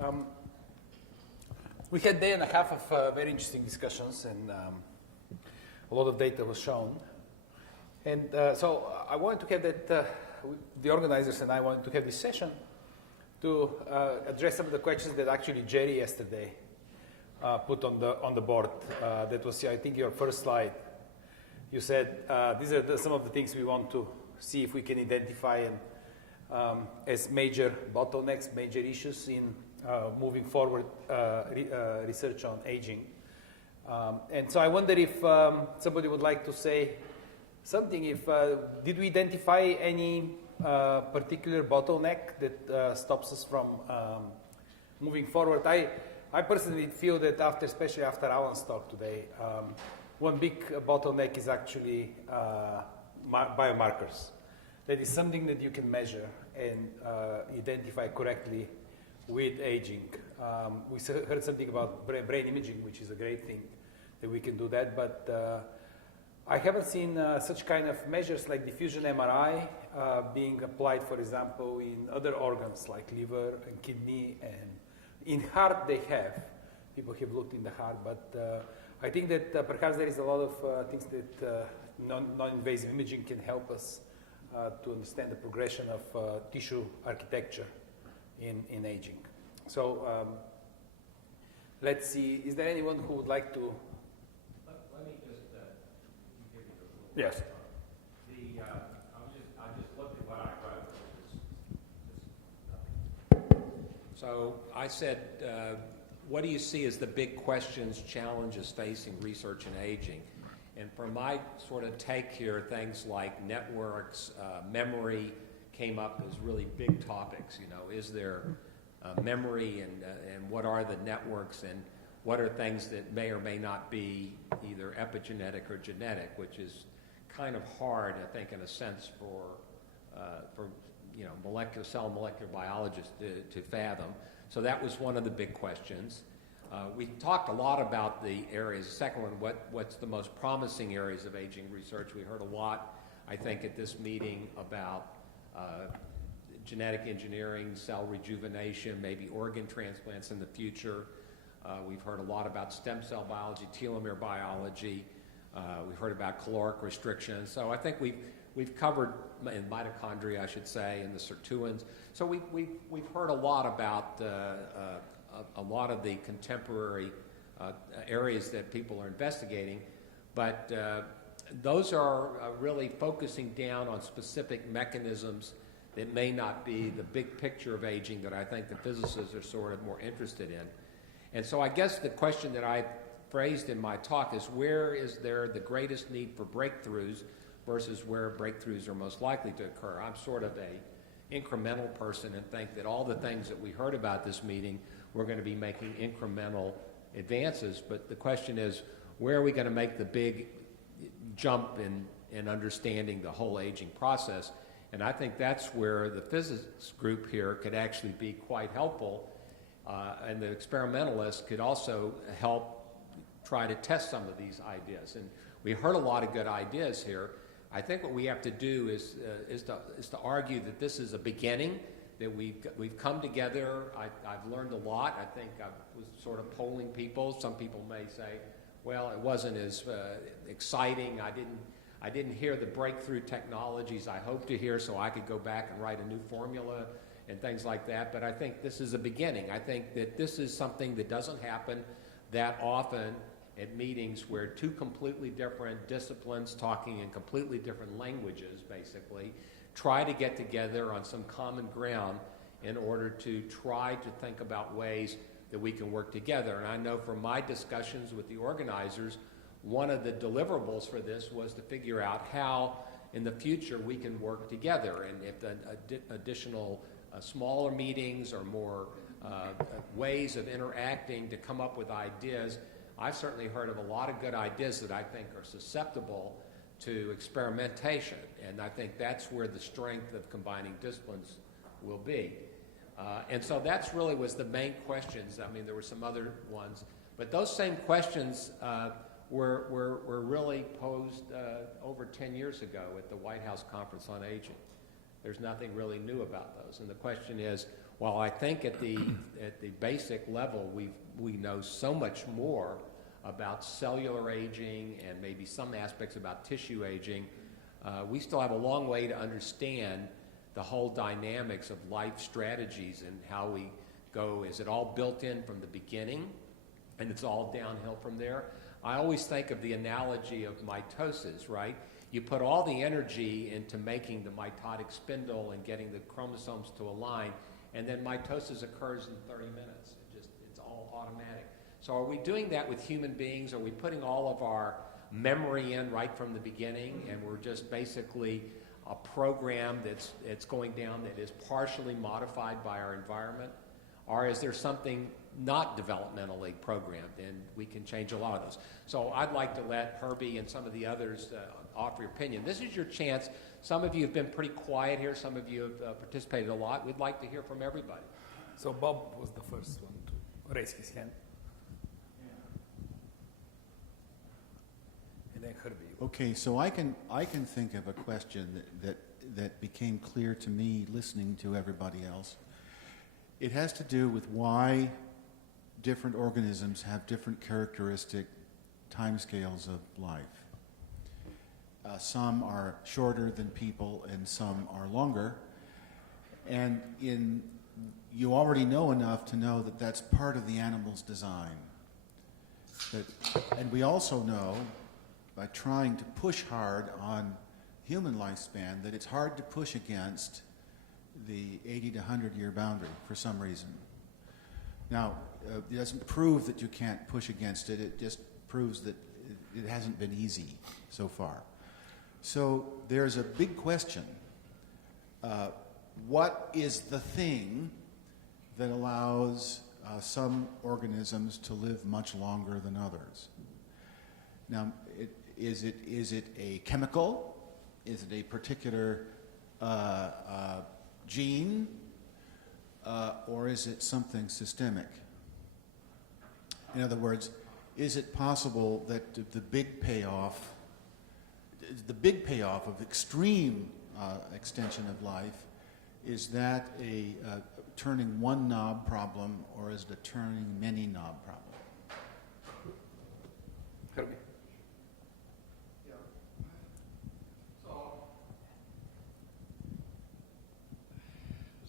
Um, we had a day and a half of very interesting discussions, and a lot of data was shown. And so I wanted to have that, the organizers and I wanted to have this session to address some of the questions that actually Jerry yesterday put on the board. That was, I think, your first slide. You said these are some of the things we want to see if we can identify as major bottlenecks, major issues in moving forward research on aging. And so I wonder if somebody would like to say something. If did we identify any particular bottleneck that stops us from moving forward? I personally feel that especially after Alan's talk today, one big bottleneck is actually biomarkers. That is something that you can measure and identify correctly with aging. We heard something about brain imaging, which is a great thing that we can do that, but I haven't seen such kind of measures like diffusion MRI being applied, for example, in other organs like liver and kidney, and in heart they have. People have looked in the heart, but I think that perhaps there is a lot of things that non-invasive imaging can help us to understand the progression of tissue architecture in aging. So let's see, is there anyone who would like to? Let me just give you a Yes. I just looked at what I wrote. So I said, what do you see as the big questions, challenges facing research in aging? And from my sort of take here, things like networks, memory came up as really big topics. You know, is there memory, and what are the networks, and what are things that may or may not be either epigenetic or genetic, which is kind of hard, I think, in a sense for you know, molecular biologists to fathom. So that was one of the big questions. We talked a lot about the areas. The second one, what's the most promising areas of aging research? We heard a lot, I think, at this meeting about genetic engineering, cell rejuvenation, maybe organ transplants in the future. We've heard a lot about stem cell biology, telomere biology. We've heard about caloric restriction. So I think we've covered in mitochondria, I should say, and the sirtuins. So we've heard a lot about a lot of the contemporary areas that people are investigating, but those are really focusing down on specific mechanisms that may not be the big picture of aging that I think the physicists are sort of more interested in. And so I guess the question that I phrased in my talk is, where is there the greatest need for breakthroughs versus where breakthroughs are most likely to occur? I'm sort of a incremental person and think that all the things that we heard about this meeting, we're going to be making incremental advances, but the question is, where are we going to make the big jump in understanding the whole aging process? And I think that's where the physics group here could actually be quite helpful, and the experimentalists could also help try to test some of these ideas. And we heard a lot of good ideas here. I think what we have to do is to argue that this is a beginning, that we've come together. I've learned a lot. I think I was sort of polling people. Some people may say, well, it wasn't as exciting. I didn't hear the breakthrough technologies I hoped to hear, so I could go back and write a new formula and things like that. But I think this is a beginning. I think that this is something that doesn't happen that often at meetings where two completely different disciplines talking in completely different languages, basically, try to get together on some common ground in order to try to think about ways that we can work together. And I know from my discussions with the organizers, one of the deliverables for this was to figure out how in the future we can work together, and if the additional smaller meetings or more ways of interacting to come up with ideas. I've certainly heard of a lot of good ideas that I think are susceptible to experimentation, and I think that's where the strength of combining disciplines will be. And so that's really was the main questions. I mean, there were some other ones, but those same questions were really posed over 10 years ago at the White House Conference on Aging. There's nothing really new about those. And the question is, while I think at the basic level we know so much more about cellular aging and maybe some aspects about tissue aging, we still have a long way to understand the whole dynamics of life strategies and how we go. Is it all built in from the beginning and it's all downhill from there? I always think of the analogy of mitosis, right? You put all the energy into making the mitotic spindle and getting the chromosomes to align, and then mitosis occurs in 30 minutes. It's all automatic. So are we doing that with human beings? Are we putting all of our memory in right from the beginning, and we're just basically a program that's going down that is partially modified by our environment? Or is there something not developmentally programmed, and we can change a lot of those? So I'd like to let Herbie and some of the others offer your opinion. This is your chance. Some of you have been pretty quiet here. Some of you have participated a lot. We'd like to hear from everybody. So Bob was the first one to raise his hand. And then Herbie. Okay, so I can think of a question that became clear to me listening to everybody else. It has to do with why different organisms have different characteristic timescales of life. Some are shorter than people and some are longer. And you already know enough to know that that's part of the animal's design. And we also know, by trying to push hard on human lifespan, that it's hard to push against the 80 to 100-year boundary for some reason. Now, it doesn't prove that you can't push against it. It just proves that it hasn't been easy so far. So there's a big question. What is the thing that allows some organisms to live much longer than others? Now, is it a chemical? Is it a particular gene? Or is it something systemic? In other words, is it possible that the big payoff of extreme extension of life, is that a turning one knob problem, or is it a turning many knob problem? Herbie.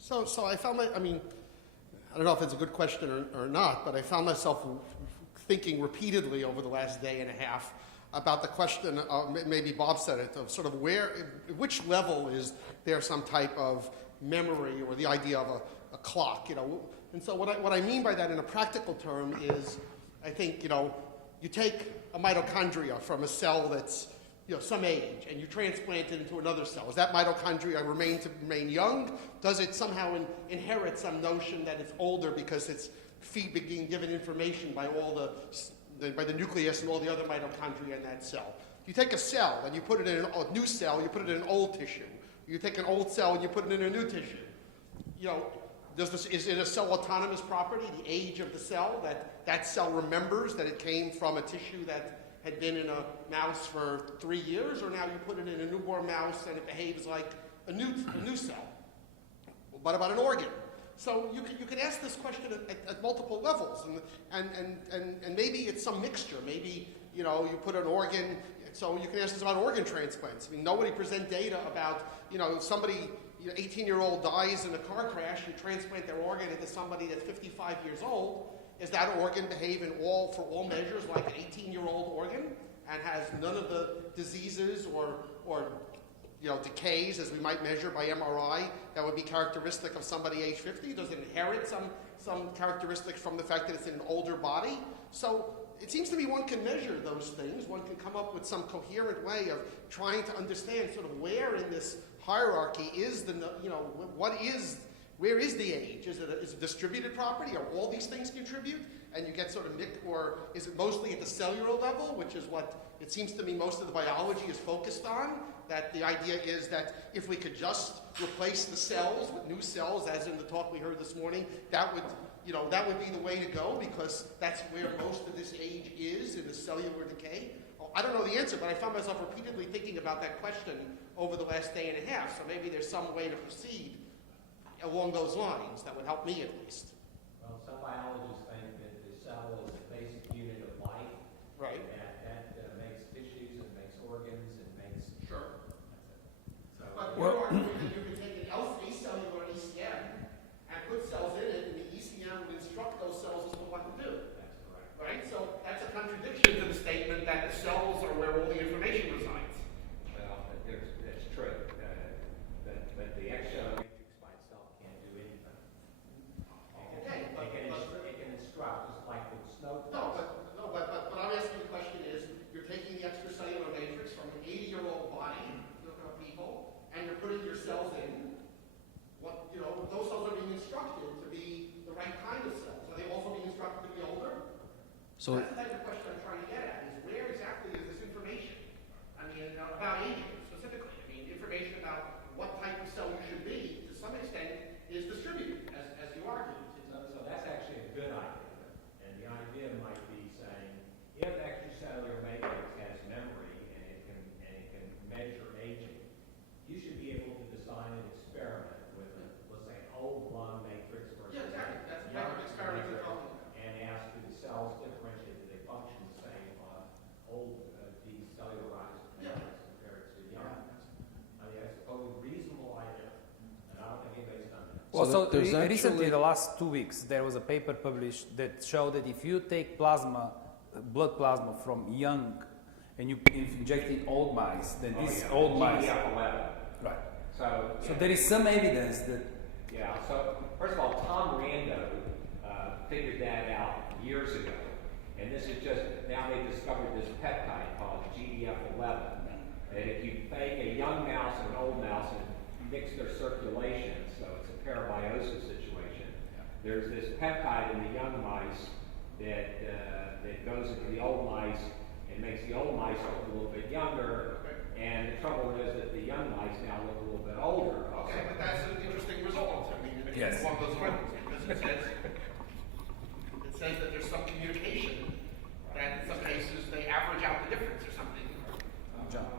So I found I don't know if it's a good question or not, but I found myself thinking repeatedly over the last day and a half about the question, maybe Bob said it, of sort of which level is there some type of memory or the idea of a clock, And so what I mean by that in a practical term is, I think, you take a mitochondria from a cell that's, some age, and you transplant it into another cell. Does that mitochondria remain young? Does it somehow inherit some notion that it's older because it's being given information by by the nucleus and all the other mitochondria in that cell? You take a cell and you put it in a new cell, you put it in an old tissue. You take an old cell and you put it in a new tissue. Is it a cell autonomous property, the age of the cell, that cell remembers that it came from a tissue that had been in a mouse for 3 years, or now you put it in a newborn mouse and it behaves like a new cell? What about an organ? So you can ask this question at multiple levels, and maybe it's some mixture. Maybe you put an organ. So you can ask this about organ transplants. Nobody present data about somebody 18-year-old dies in a car crash. You transplant their organ into somebody that's 55 years old. Is that organ behave for all measures like an 18-year-old organ and has none of the diseases or decays as we might measure by MRI that would be characteristic of somebody age 50? Does it inherit some characteristics from the fact that it's in an older body? So it seems to me one can measure those things. One can come up with some coherent way of trying to understand sort of where in this hierarchy is where is the age? Is it a distributed property? Are all these things contribute? And you get sort of mixed, or is it mostly at the cellular level, which is what it seems to me most of the biology is focused on? That the idea is that if we could just replace the cells with new cells, as in the talk we heard this morning, that would be the way to go, because that's where most of this age is, in the cellular decay. I don't know the answer, but I found myself repeatedly thinking about that question over the last day and a half. So maybe there's some way to proceed along those lines that would help me at least. Well, some biologists think that the cell is a basic unit of life. Right. That makes tissues and makes organs and makes... Sure. So, But you're arguing that you can take an acellular ECM and put cells in it, and the ECM would instruct those cells as to what to do. that's correct. Right? So that's a contradiction to the statement that the cells are where all the information resides. Well, that's true. But the external matrix by itself can't do anything. It can instruct, just like the snow. But I'm asking the question is, you're taking the extracellular matrix from an 80-year-old body of people, and you're putting your cells in. Those cells are being instructed to be the right kind of cells. Are they also being instructed to be older? So That's the type of question I'm trying to get at, is where exactly is this information? I mean, about aging specifically. I mean, information about what type of cell you should be, to some extent, is distributed, as you argued. So that's actually a good idea. And the idea might be saying, if extracellular matrix has memory and it can measure aging, you should be able to design an experiment with, let's say, an old lung matrix versus Yeah, exactly. That's the type young of experiment you're matrix, talking about. and ask do the cells differentiate, do they function the same on old decellularized Yeah. matrix compared to young? I mean, that's a totally reasonable idea, and I don't think anybody's done that. Well, So there's recently, actually- the last 2 weeks, there was a paper published that showed that if you take blood plasma from young, and you inject in old mice, then these old mice, GDF11. right? So There is some evidence that yeah. So first of all, Tom Rando figured that out years ago, and this is just now they discovered this peptide called GDF11. That if you take a young mouse and an old mouse and mix their circulation, so it's a parabiosis situation. There's this peptide in the young mice that goes into the old mice and makes the old mice look a little bit younger. And the trouble is that the young mice now look a little bit older. Okay, but that's an interesting result. I mean, Yes. along those lines, because it says that there's some communication that in some cases they average out the difference or something.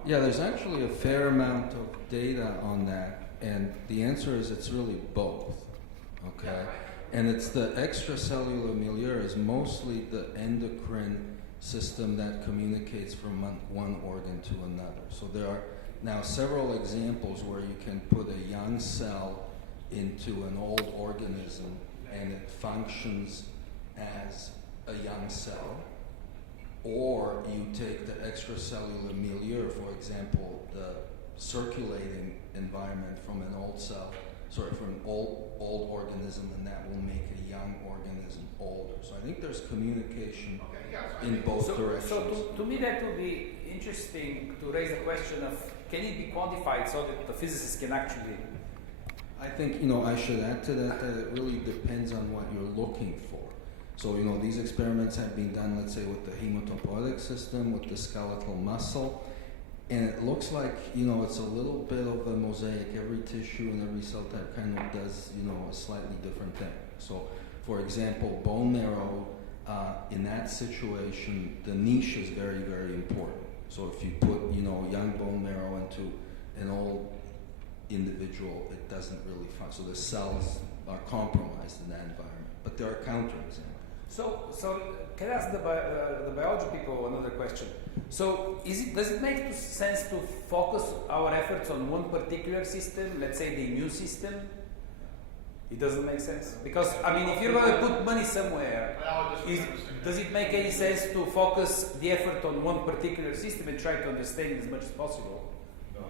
Yeah, there's actually a fair amount of data on that, and the answer is it's really both. Okay, and it's the extracellular milieu is mostly the endocrine system that communicates from one organ to another. So there are now several examples where you can put a young cell into an old organism and it functions as a young cell. Or you take the extracellular milieu, for example, the circulating environment from an from an old organism, and that will make a young organism older. So I think there's communication in both directions. So to me that would be interesting to raise the question of, can it be quantified so that the physicists can actually... I think, I should add to that it really depends on what you're looking for. So, these experiments have been done, let's say, with the hematopoietic system, with the skeletal muscle, and it looks like, it's a little bit of a mosaic. Every tissue and every cell type kind of does, a slightly different thing. So, for example, bone marrow, in that situation, the niche is very, very important. So if you put, young bone marrow into an old individual, it doesn't really function. So the cells are compromised in that environment. But there are counterexamples. So can I ask the biology people another question? So does it make sense to focus our efforts on one particular system, let's say the immune system? It doesn't make sense? Because, if you're going to put money somewhere, does it make any sense to focus the effort on one particular system and try to understand as much as possible? No.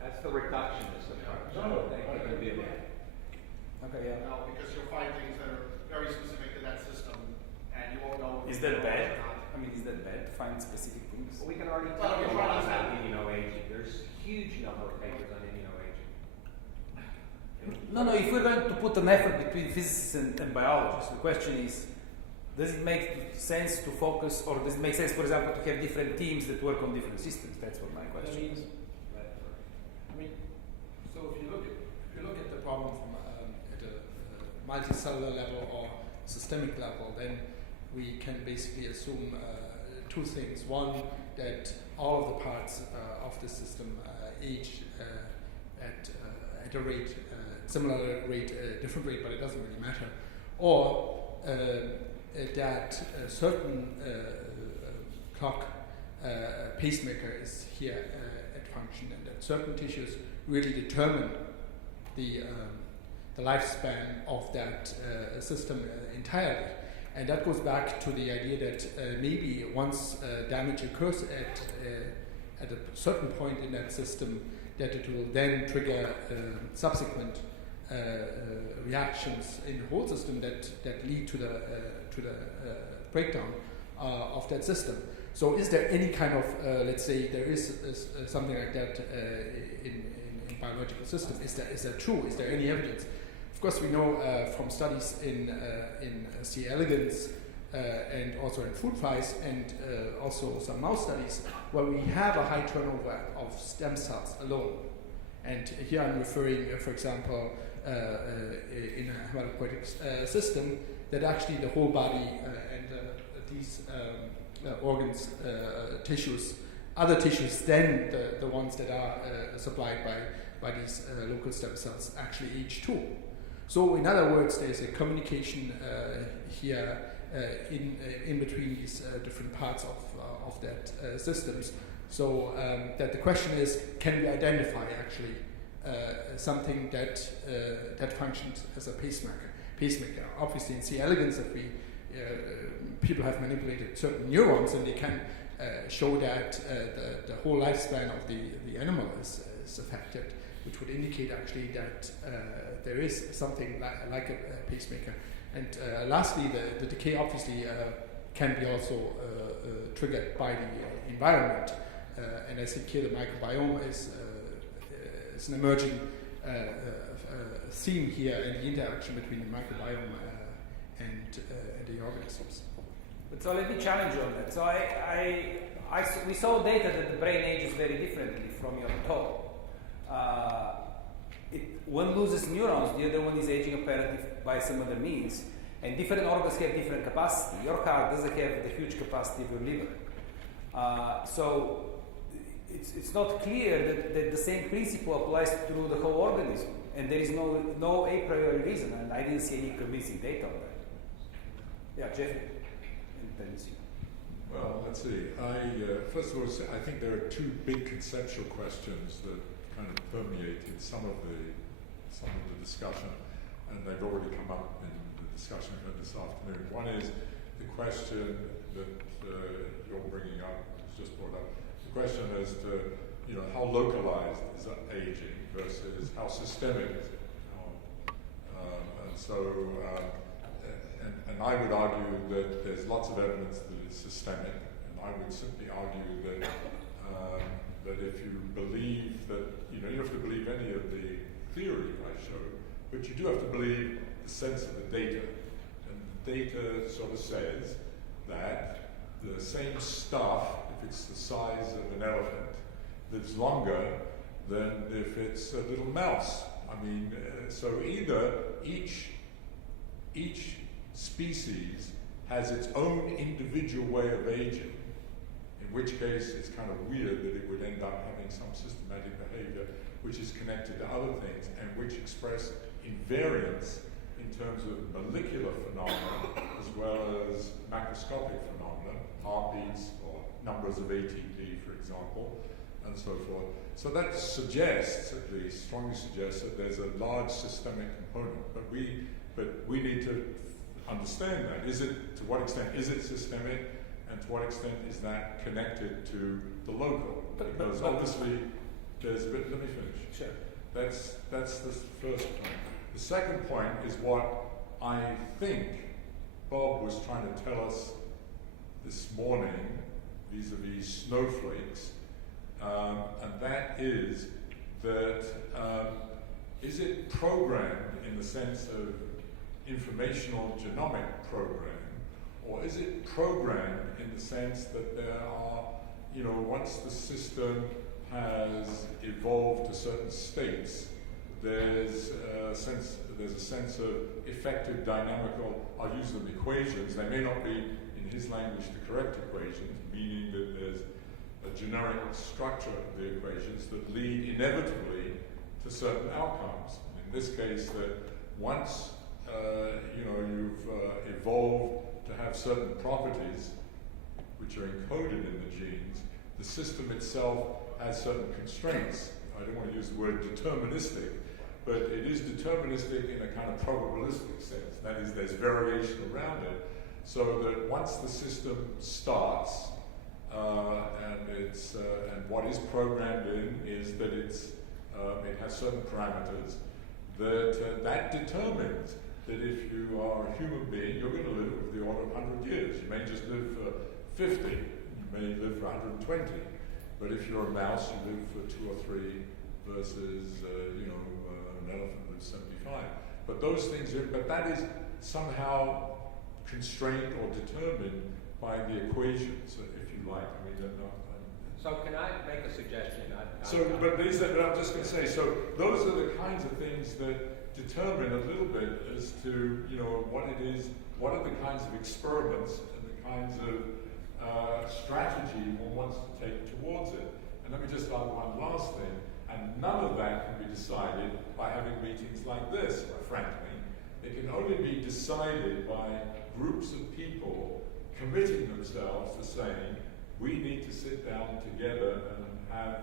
That's the reductionist approach. No. They can do that. Okay, yeah. No, because you'll find things that are very specific to that system, and you won't know. Is that bad? Is that bad to find specific things? Well, we can already Well, tell you you're a lot trying to about say- immunoaging. There's a huge number of papers on immunoaging. No, if we're going to put an effort between physicists and biologists, the question is, does it make sense to focus, or does it make sense, for example, to have different teams that work on different systems? That's what my question is. So if you look at the problem from at a multicellular level or systemic level, then we can basically assume two things. One, that all of the parts of the system age at a rate, similar rate, different rate, but it doesn't really matter, or that a certain clock pacemaker is here at function, and that certain tissues really determine the lifespan of that system entirely. And that goes back to the idea that maybe once damage occurs at a certain point in that system, that it will then trigger subsequent reactions in the whole system that lead to the breakdown of that system. So is there any kind of, let's say there is something like that in biological systems? Is that true? Is there any evidence? Of course, we know from studies in C. elegans and also in fruit flies, and also some mouse studies where we have a high turnover of stem cells alone. And here I'm referring, for example, in a hematopoietic system, that actually the whole body and these organs, tissues, other tissues than the ones that are supplied by these local stem cells actually age too. So in other words, there's a communication here in between these different parts of that systems. So that the question is, can we identify actually something that functions as a pacemaker? Obviously in C. elegans, that people have manipulated certain neurons, and they can show that the whole lifespan of the animal is affected, which would indicate actually that there is something like a pacemaker. And lastly, the decay obviously can be also triggered by the environment. And I think here the microbiome is an emerging theme here, and the interaction between the microbiome and the organisms. But so let me challenge you on that. So we saw data that the brain ages very differently from your toe. One loses neurons, the other one is aging apparently by some other means, and different organs have different capacity. Your heart doesn't have the huge capacity of your liver. So it's not clear that the same principle applies through the whole organism, and there is no a priori reason, and I didn't see any convincing data on that. Yeah, Jeffrey. Well, let's see. First of all, I think there are two big conceptual questions that kind of permeated some of the discussion, and they've already come up in the discussion this afternoon. One is the question that you're bringing up, was just brought up. The question as to how localized is aging versus how systemic is it. And I would argue that there's lots of evidence that it's systemic, and I would simply argue that that if you believe that, you don't have to believe any of the theory I showed, but you do have to believe the sense of the data. And the data sort of says that the same stuff, if it's the size of an elephant, that's longer than if it's a little mouse. I mean, so either each species has its own individual way of aging, in which case it's kind of weird that it would end up having some systematic behavior which is connected to other things and which express invariance in terms of molecular phenomena as well as macroscopic phenomena, heartbeats or numbers of ATP, for example, and so forth. So that suggests, at least, strongly suggests that there's a large systemic component, but we need to understand that. To what extent is it systemic, and to what extent is that connected to the local? Because obviously there's a bit. Let me finish. Sure. That's the first point. The second point is what I think Bob was trying to tell us this morning vis-a-vis snowflakes, and that is that is it programmed in the sense of informational genomic program, or is it programmed in the sense that there are, once the system has evolved to certain states, there's a sense of effective dynamical, I'll use them equations, they may not be, in his language, the correct equations, meaning that there's a generic structure of the equations that lead inevitably to certain outcomes. In this case, that once you've evolved to have certain properties which are encoded in the genes, the system itself has certain constraints. I don't want to use the word deterministic, but it is deterministic in a kind of probabilistic sense. That is, there's variation around it, so that once the system starts, and what is programmed in is that it has certain parameters that determines that if you are a human being, you're going to live with the order of 100 years. You may just live for 50, you may live for 120, but if you're a mouse, you live for 2 or 3 versus an elephant lives 75. But those things but that is somehow constrained or determined by the equations, if you like. I mean, So can I make a suggestion? but I'm just going to say, so those are the kinds of things that determine a little bit as to what it is, what are the kinds of experiments and the kinds of strategy one wants to take towards it. And let me just add one last thing, and none of that can be decided by having meetings like this, frankly. It can only be decided by groups of people committing themselves to saying, we need to sit down together and have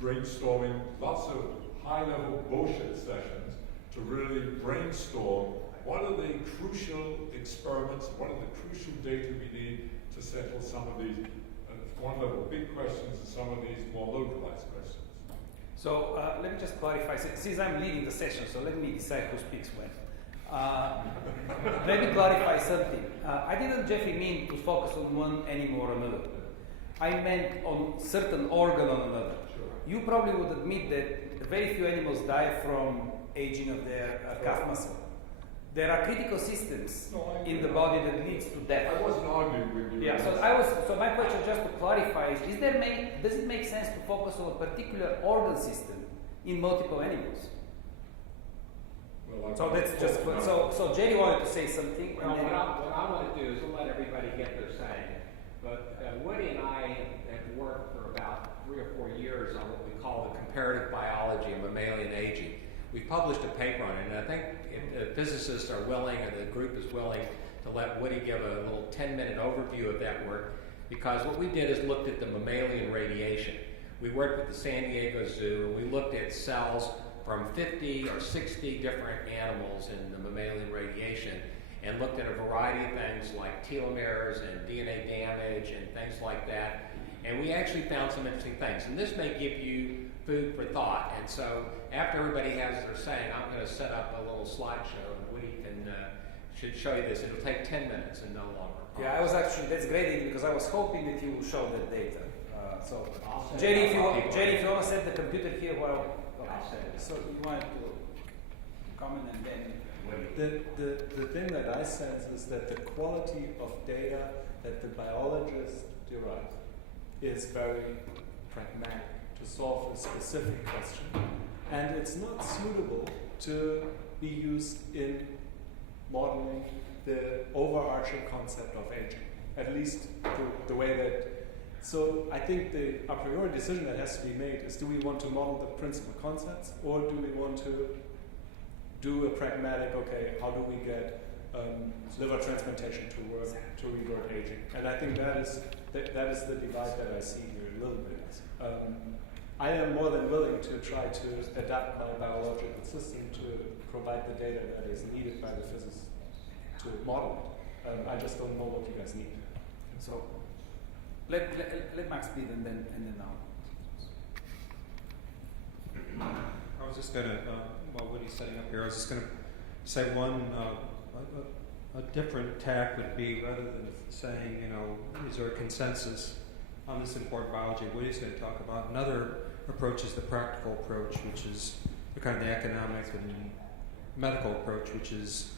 brainstorming, lots of high-level bullshit sessions to really brainstorm what are the crucial experiments, what are the crucial data we need to settle some of these one-level big questions and some of these more localized questions. So let me just clarify, since I'm leading the session, so let me decide who speaks when. Let me clarify something. I didn't, Jeffrey, mean to focus on one animal or another. I meant on certain organ or another. Sure. You probably would admit that very few animals die from aging of their calf muscle. There are critical systems in the body that leads to death. I wasn't arguing with you. Yeah, so my question just to clarify is does it make sense to focus on a particular organ system in multiple animals? Well, So that's just so Jerry wanted to say something. Well, what I want to do is let everybody get their say. But Woody and I have worked for about 3 or 4 years on what we call the comparative biology of mammalian aging. We've published a paper on it, and I think if physicists are willing, or the group is willing, to let Woody give a little 10-minute overview of that work, because what we did is looked at the mammalian radiation. We worked with the San Diego Zoo, and we looked at cells from 50 or 60 different animals in the mammalian radiation, and looked at a variety of things like telomeres and DNA damage and things like that. And we actually found some interesting things. And this may give you food for thought. And so after everybody has their say, I'm going to set up a little slideshow, and Woody should show you this. It'll take 10 minutes and no longer. Yeah, that's great because I was hoping that you will show that data. So I'll Jerry, if you want to set the computer here while. I'll set it. So you wanted to comment and then. The thing that I sense is that the quality of data that the biologists derive is very pragmatic to solve a specific question, and it's not suitable to be used in modeling the overarching concept of aging, at least the way that. So I think the a priori decision that has to be made is, do we want to model the principal concepts, or do we want to do a pragmatic, okay, how do we get liver transplantation to revert aging? And I think that is the divide that I see here a little bit. I am more than willing to try to adapt my biological system to provide the data that is needed by the physicists to model it. I just don't know what you guys need. So let Max speak and then now. I was just going to, while Woody's setting up here, I was just going to say a different tack would be, rather than saying, is there a consensus on this important biology, Woody's going to talk about. Another approach is the practical approach, which is the kind of the economic and medical approach, which is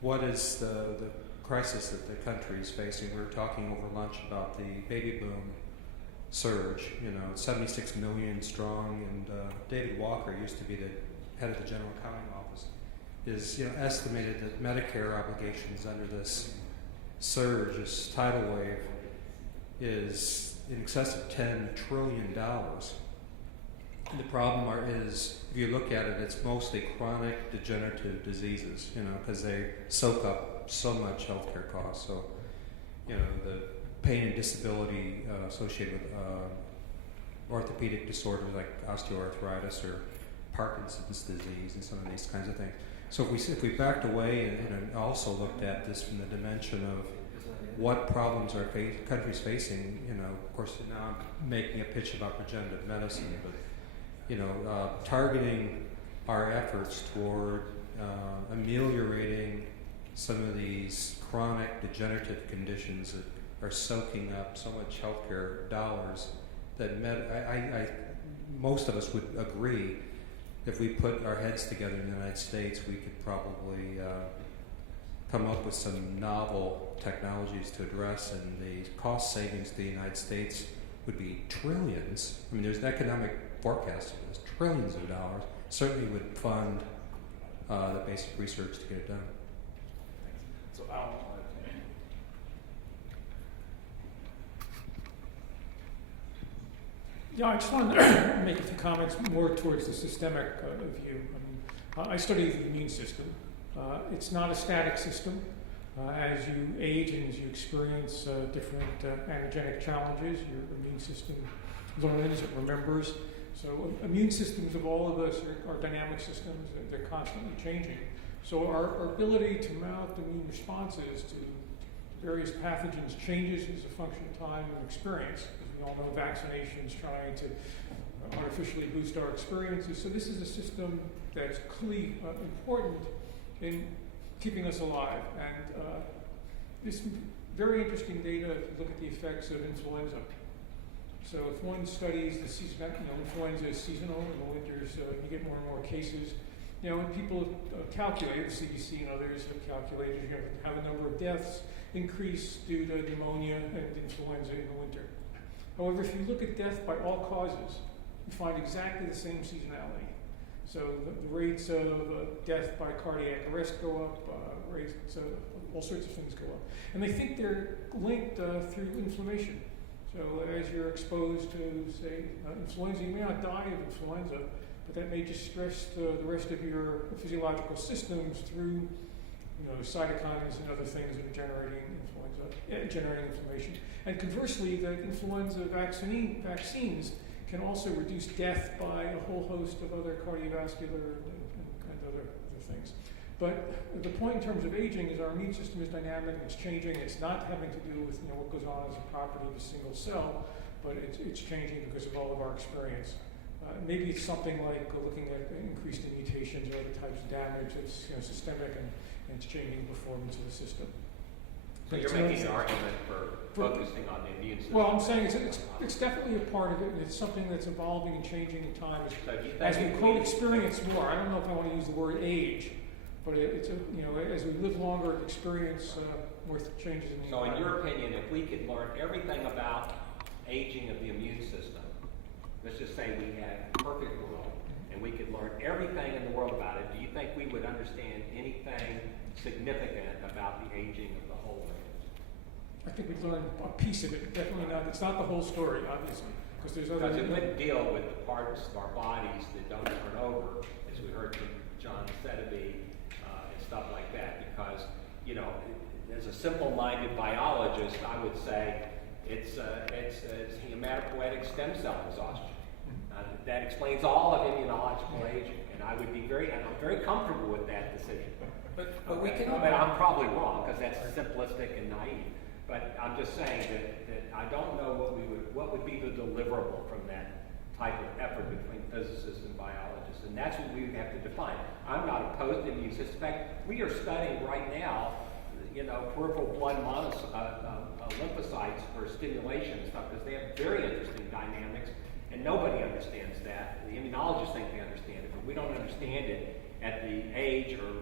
what is the crisis that the country is facing. We were talking over lunch about the baby boom surge, 76 million strong, and David Walker used to be the head of the General Accounting Office, is estimated that Medicare obligations under this surge, this tidal wave, is in excess of $10 trillion. And the problem is, if you look at it, it's mostly chronic degenerative diseases, because they soak up so much healthcare costs. So, the pain and disability associated with orthopedic disorders like osteoarthritis or Parkinson's disease and some of these kinds of things. So if we backed away and also looked at this from the dimension of what problems are countries facing, of course now I'm making a pitch about regenerative medicine, but targeting our efforts toward ameliorating some of these chronic degenerative conditions that are soaking up so much healthcare dollars that most of us would agree if we put our heads together in the United States, we could probably come up with some novel technologies to address, and the cost savings to the United States would be trillions. I mean, there's an economic forecast of this, trillions of dollars. Certainly would fund the basic research to get it done. So Al. Yeah, I just wanted to make a few comments more towards the systemic view. I study the immune system. It's not a static system. As you age and as you experience different antigenic challenges, your immune system learns, it remembers. So immune systems of all of us are dynamic systems. They're constantly changing. So our ability to mount immune responses to various pathogens changes as a function of time and experience. We all know vaccinations trying to artificially boost our experiences. So this is a system that's clearly important in keeping us alive. And this very interesting data if you look at the effects of influenza. So if one studies the season, influenza is seasonal. In the winters, you get more and more cases. When people calculate, the CDC and others have calculated, how the number of deaths increase due to pneumonia and influenza in the winter. However, if you look at death by all causes, you find exactly the same seasonality. So the rates of death by cardiac arrest go up, rates of all sorts of things go up. And they think they're linked through inflammation. So as you're exposed to, say, influenza, you may not die of influenza, but that may just stress the rest of your physiological systems through cytokines and other things that are generating inflammation. And conversely, the influenza vaccines can also reduce death by a whole host of other cardiovascular and other things. But the point in terms of aging is our immune system is dynamic, it's changing, it's not having to do with what goes on as a property of a single cell, but it's changing because of all of our experience. Maybe it's something like looking at increased in mutations or other types of damage that's systemic and it's changing the performance of the system. So you're making an argument for focusing on the immune system. Well, I'm saying it's definitely a part of it, and it's something that's evolving and changing in time as we experience more. I don't know if I want to use the word age, but it's as we live longer, experience more changes in the environment. So, in your opinion, if we could learn everything about aging of the immune system, let's just say we had a perfect world, and we could learn everything in the world about it, do you think we would understand anything significant about the aging of the whole range? I think we'd learn a piece of it. Definitely not. It's not the whole story, obviously, because there's other. Because it wouldn't deal with the parts of our bodies that don't turn over, as we heard from John Sedeby and stuff like that. Because as a simple-minded biologist, I would say it's hematopoietic stem cell exhaustion. That explains all of immunological aging, and I'm very comfortable with that decision. But we can. I'm probably wrong because that's simplistic and naive. But I'm just saying that I don't know what would be the deliverable from that type of effort between physicists and biologists, and that's what we would have to define. I'm not opposed to immune systems. In fact, we are studying right now, peripheral blood lymphocytes for stimulation and stuff because they have very interesting dynamics, and nobody understands that. The immunologists think they understand it, but we don't understand it at the age or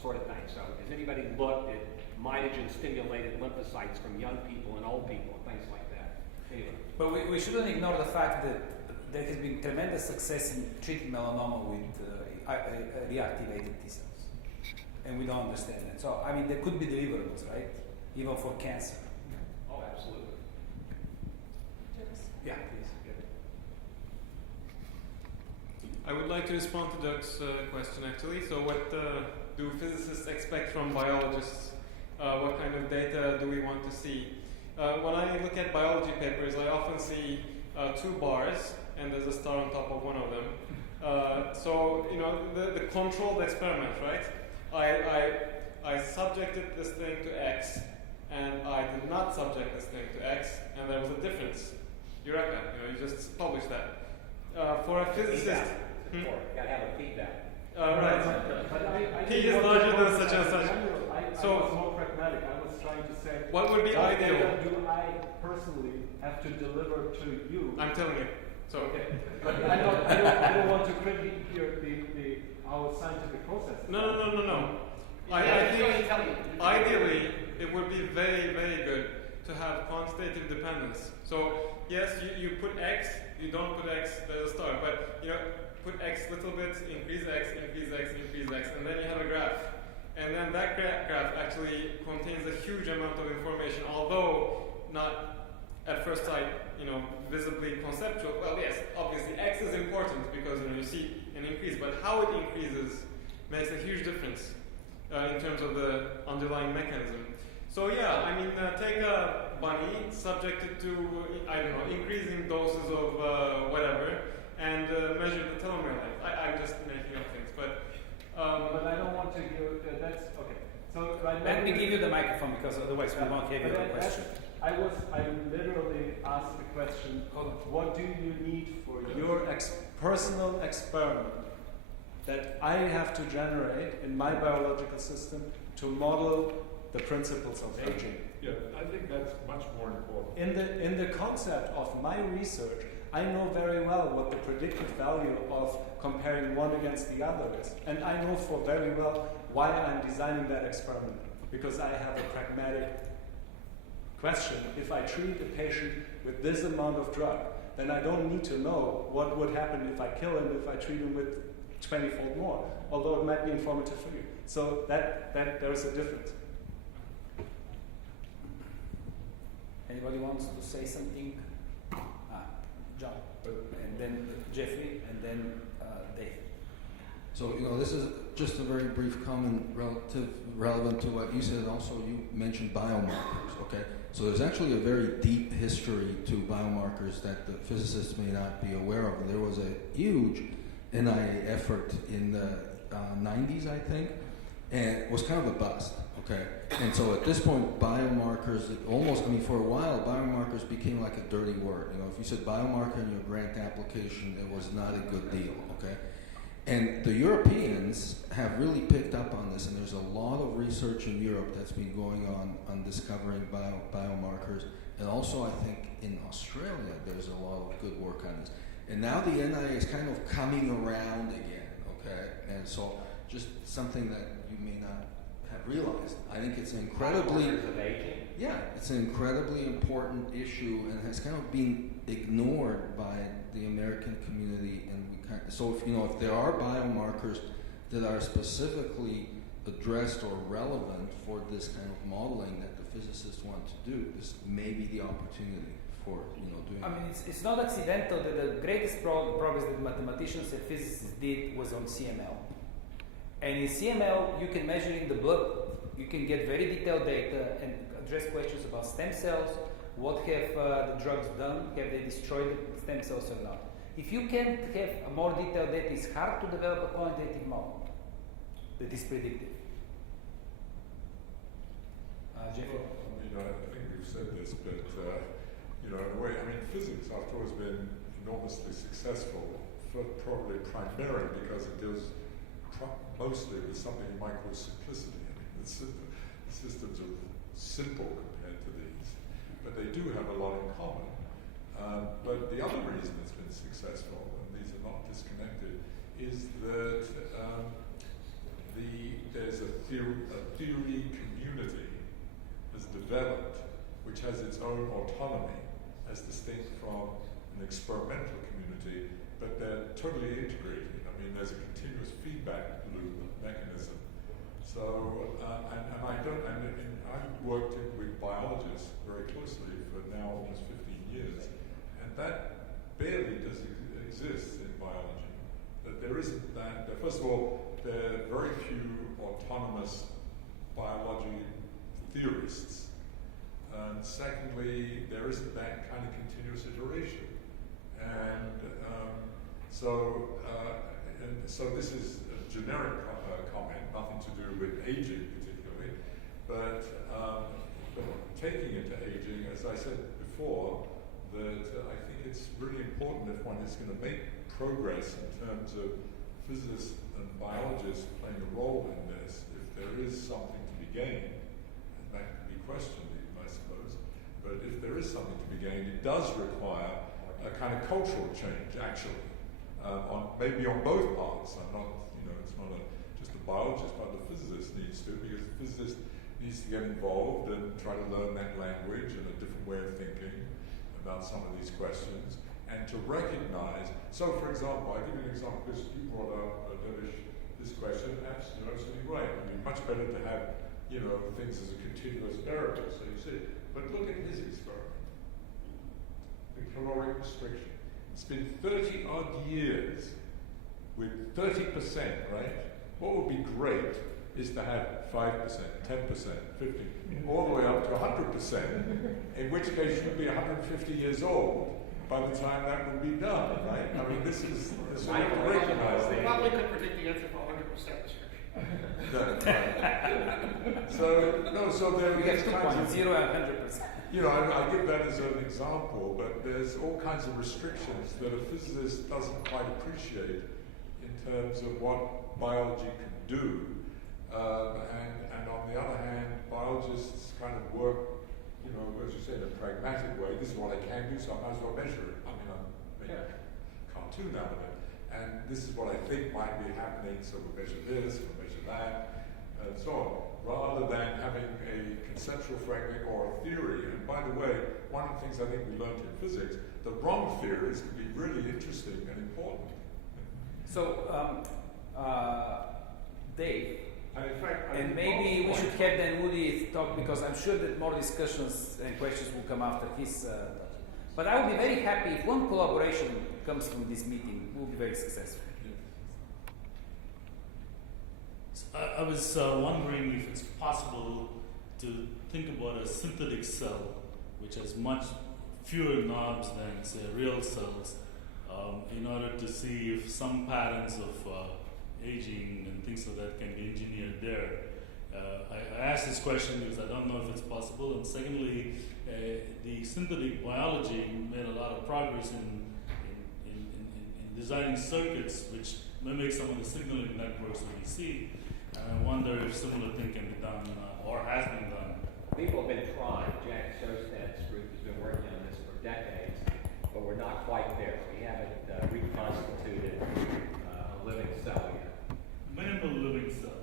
sort of thing. So, has anybody looked at mitogen-stimulated lymphocytes from young people and old people and things like that? Anyway. But we shouldn't ignore the fact that there has been tremendous success in treating melanoma with reactivated T cells. And we don't understand that. So, there could be deliverables, right? Even for cancer. Oh, absolutely. Yeah, please. I would like to respond to Doug's question actually. So what do physicists expect from biologists? What kind of data do we want to see? When I look at biology papers, I often see 2 bars and there's a star on top of one of them. So, you know, the controlled experiment, right? I subjected this thing to X and I did not subject this thing to X, and there was a difference. Eureka, you know, you just published that. For a physicist... You gotta have a feedback. Right. P is larger than such and such. I was more pragmatic. I was trying to say, what would be ideal? Data do I personally have to deliver to you? I'm telling you. So okay, but I don't want to critique here our scientific process. No. I think ideally it would be very, very good to have quantitative dependence. So yes, you put X, you don't put X, there's a star. But you know, put X little bits, increase X, increase X, increase X, and then you have a graph. And then that graph actually contains a huge amount of information, although not at first sight, you know, visibly conceptual. Well, yes, obviously X is important because you see an increase, but how it increases makes a huge difference in terms of the underlying mechanism. So yeah, I mean, take a bunny, subject it to, I don't know, increasing doses of whatever, and measure the telomere length. I'm just making up things, but I don't want to hear that's okay. So right Let now me give you the microphone because otherwise we won't hear your question. I literally asked the question, what do you need for your personal experiment that I have to generate in my biological system to model the principles of aging? Yeah, I think that's much more important. In the concept of my research, I know very well what the predictive value of comparing one against the other is. And I know for very well why I'm designing that experiment. Because I have a pragmatic question. If I treat a patient with this amount of drug, then I don't need to know what would happen if I kill him if I treat him with 20-fold more, although it might be informative for you. So that there is a difference. Anybody wants to say something? John, and then Jeffrey, and then Dave. So, you know, this is just a very brief comment relevant to what you said. Also, you mentioned biomarkers, okay? So there's actually a very deep history to biomarkers that the physicists may not be aware of. And there was a huge NIA effort in the 90s, I think, and it was kind of a bust, okay? And so at this point, biomarkers, for a while, biomarkers became like a dirty word. You know, if you said biomarker in your grant application, it was not a good deal, okay? And the Europeans have really picked up on this, and there's a lot of research in Europe that's been going on discovering biomarkers. And also, I think, in Australia, there's a lot of good work on this. And now the NIA is kind of coming around again, okay? And so just something that you may not have realized. I think it's it's an incredibly important issue and has kind of been ignored by the American community. And if there are biomarkers that are specifically addressed or relevant for this kind of modeling that the physicists want to do, this may be the opportunity for doing. I mean, it's not accidental that the greatest progress that mathematicians and physicists did was on CML. And in CML, you can measure in the blood, you can get very detailed data and address questions about stem cells. What have the drugs done? Have they destroyed the stem cells or not? If you can't have a more detailed data, it's hard to develop a quantitative model that is predictive. Jeffrey? I think we've said this, but in a way, physics after all has been enormously successful, probably primarily because it deals mostly with something you might call simplicity. The systems are simple compared to these, but they do have a lot in common. But the other reason it's been successful, and these are not disconnected, is that there's a theory community has developed which has its own autonomy as distinct from an experimental community, but they're totally integrated. There's a continuous feedback loop mechanism. So, I've worked with biologists very closely for now almost 15 years, and that barely does exist in biology. That there isn't that. First of all, there are very few autonomous biology theorists. And secondly, there isn't that kind of continuous iteration. And so this is a generic comment, nothing to do with aging particularly, but taking it to aging, as I said before, that I think it's really important if one is going to make progress in terms of physicists and biologists playing a role in this, if there is something to be gained, and that can be questioned even, I suppose, but if there is something to be gained, it does require a kind of cultural change, actually, maybe on both parts. I'm not, it's not just the biologist, but the physicist needs to, because the physicist needs to get involved and try to learn that language and a different way of thinking about some of these questions, and to recognize. So, for example, I'll give you an example, because you brought up, Devish, this question. Absolutely right. I mean, much better to have, things as a continuous variable, so you see. But look at his experiment, the caloric restriction. It's been 30-odd years with 30%, right? What would be great is to have 5%, 10%, 50%, all the way up to 100%, in which case you'd be 150 years old by the time that would be done, right? I mean, this is sort of recognized. We probably could predict the answer for 100% restriction. So there we get 2.0 and 100%. I give that as an example, but there's all kinds of restrictions that a physicist doesn't quite appreciate in terms of what biology can do. And on the other hand, biologists kind of work, as you say, in a pragmatic way. This is what I can do, so I might as well measure it. I mean, I'm making a cartoon out of it. And this is what I think might be happening, so we'll measure this, we'll measure that, and so on, rather than having a conceptual framework or a theory. And by the way, one of the things I think we learned in physics, the wrong theories can be really interesting and important. So, Dave, in fact, and maybe we should have then Woody talk, because I'm sure that more discussions and questions will come after his but I would be very happy if one collaboration comes from this meeting. We'll be very successful. I was wondering if it's possible to think about a synthetic cell which has much fewer knobs than, say, real cells, in order to see if some patterns of aging and things like that can be engineered there. I asked this question because I don't know if it's possible, and secondly, the synthetic biology made a lot of progress in designing circuits which mimic some of the signaling networks that we see. And I wonder if similar thing can be done or has been done. People have been trying. Jack Shostad's group has been working on this for decades, but we're not quite there. We haven't reconstituted a living cell yet. Minimal living cell.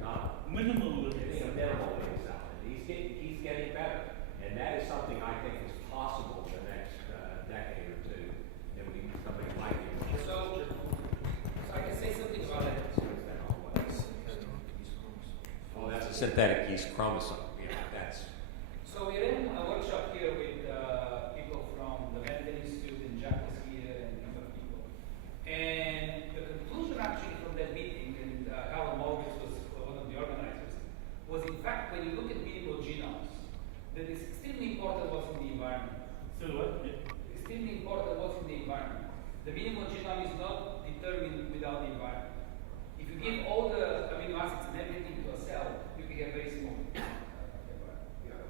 Not minimal living cell. cell. Minimal living cell. He's getting better, and that is something I think is possible in the next decade or two. And something might be. So I can say something about it. Oh, that's a synthetic yeast chromosome. Yeah, that's. So we ran a workshop here with people from the Medical Institute, and Jack is here, and other people. And the conclusion actually from that meeting, and Carl Morgan was one of the organizers, was in fact when you look at minimal genomes, that it's extremely important what's in the environment. So what? Extremely important what's in the environment. The minimal genome is not determined without the environment. If you give all the amino acids and everything to a cell, you can get very small.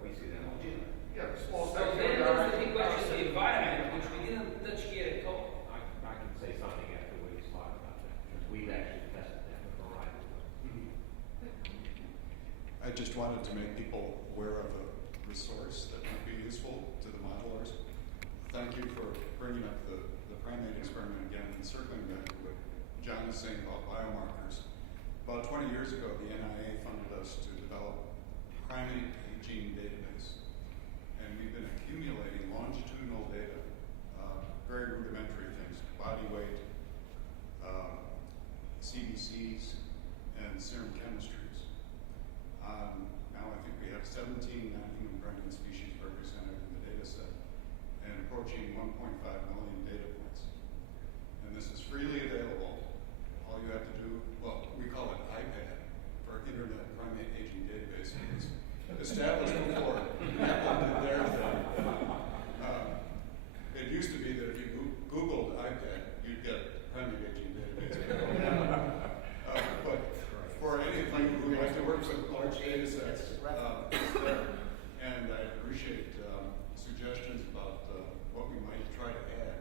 We see that. Genome. Yeah, small So then there's the big question of the environment, which we didn't touch here at all. I can say something after what he's talking about that, because we've actually tested that with a variety of them. I just wanted to make people aware of a resource that might be useful to the modelers. Thank you for bringing up the primate experiment again, and circling back to what John is saying about biomarkers. About 20 years ago, the NIA funded us to develop a primate gene database. And we've been accumulating longitudinal data, very rudimentary things, body weight, CBCs, and serum chemistries. Now I think we have 17 non-human primate species represented in the data set. and approaching 1.5 million data points. And this is freely available. All you have to do, well, we call it IPAD, for Internet Primate Aging Database. It was established before Apple did their thing. It used to be that if you Googled iPad, you'd get primate aging database. But for any of you who like to work with large data sets, it's there. And I appreciate suggestions about what we might try to add.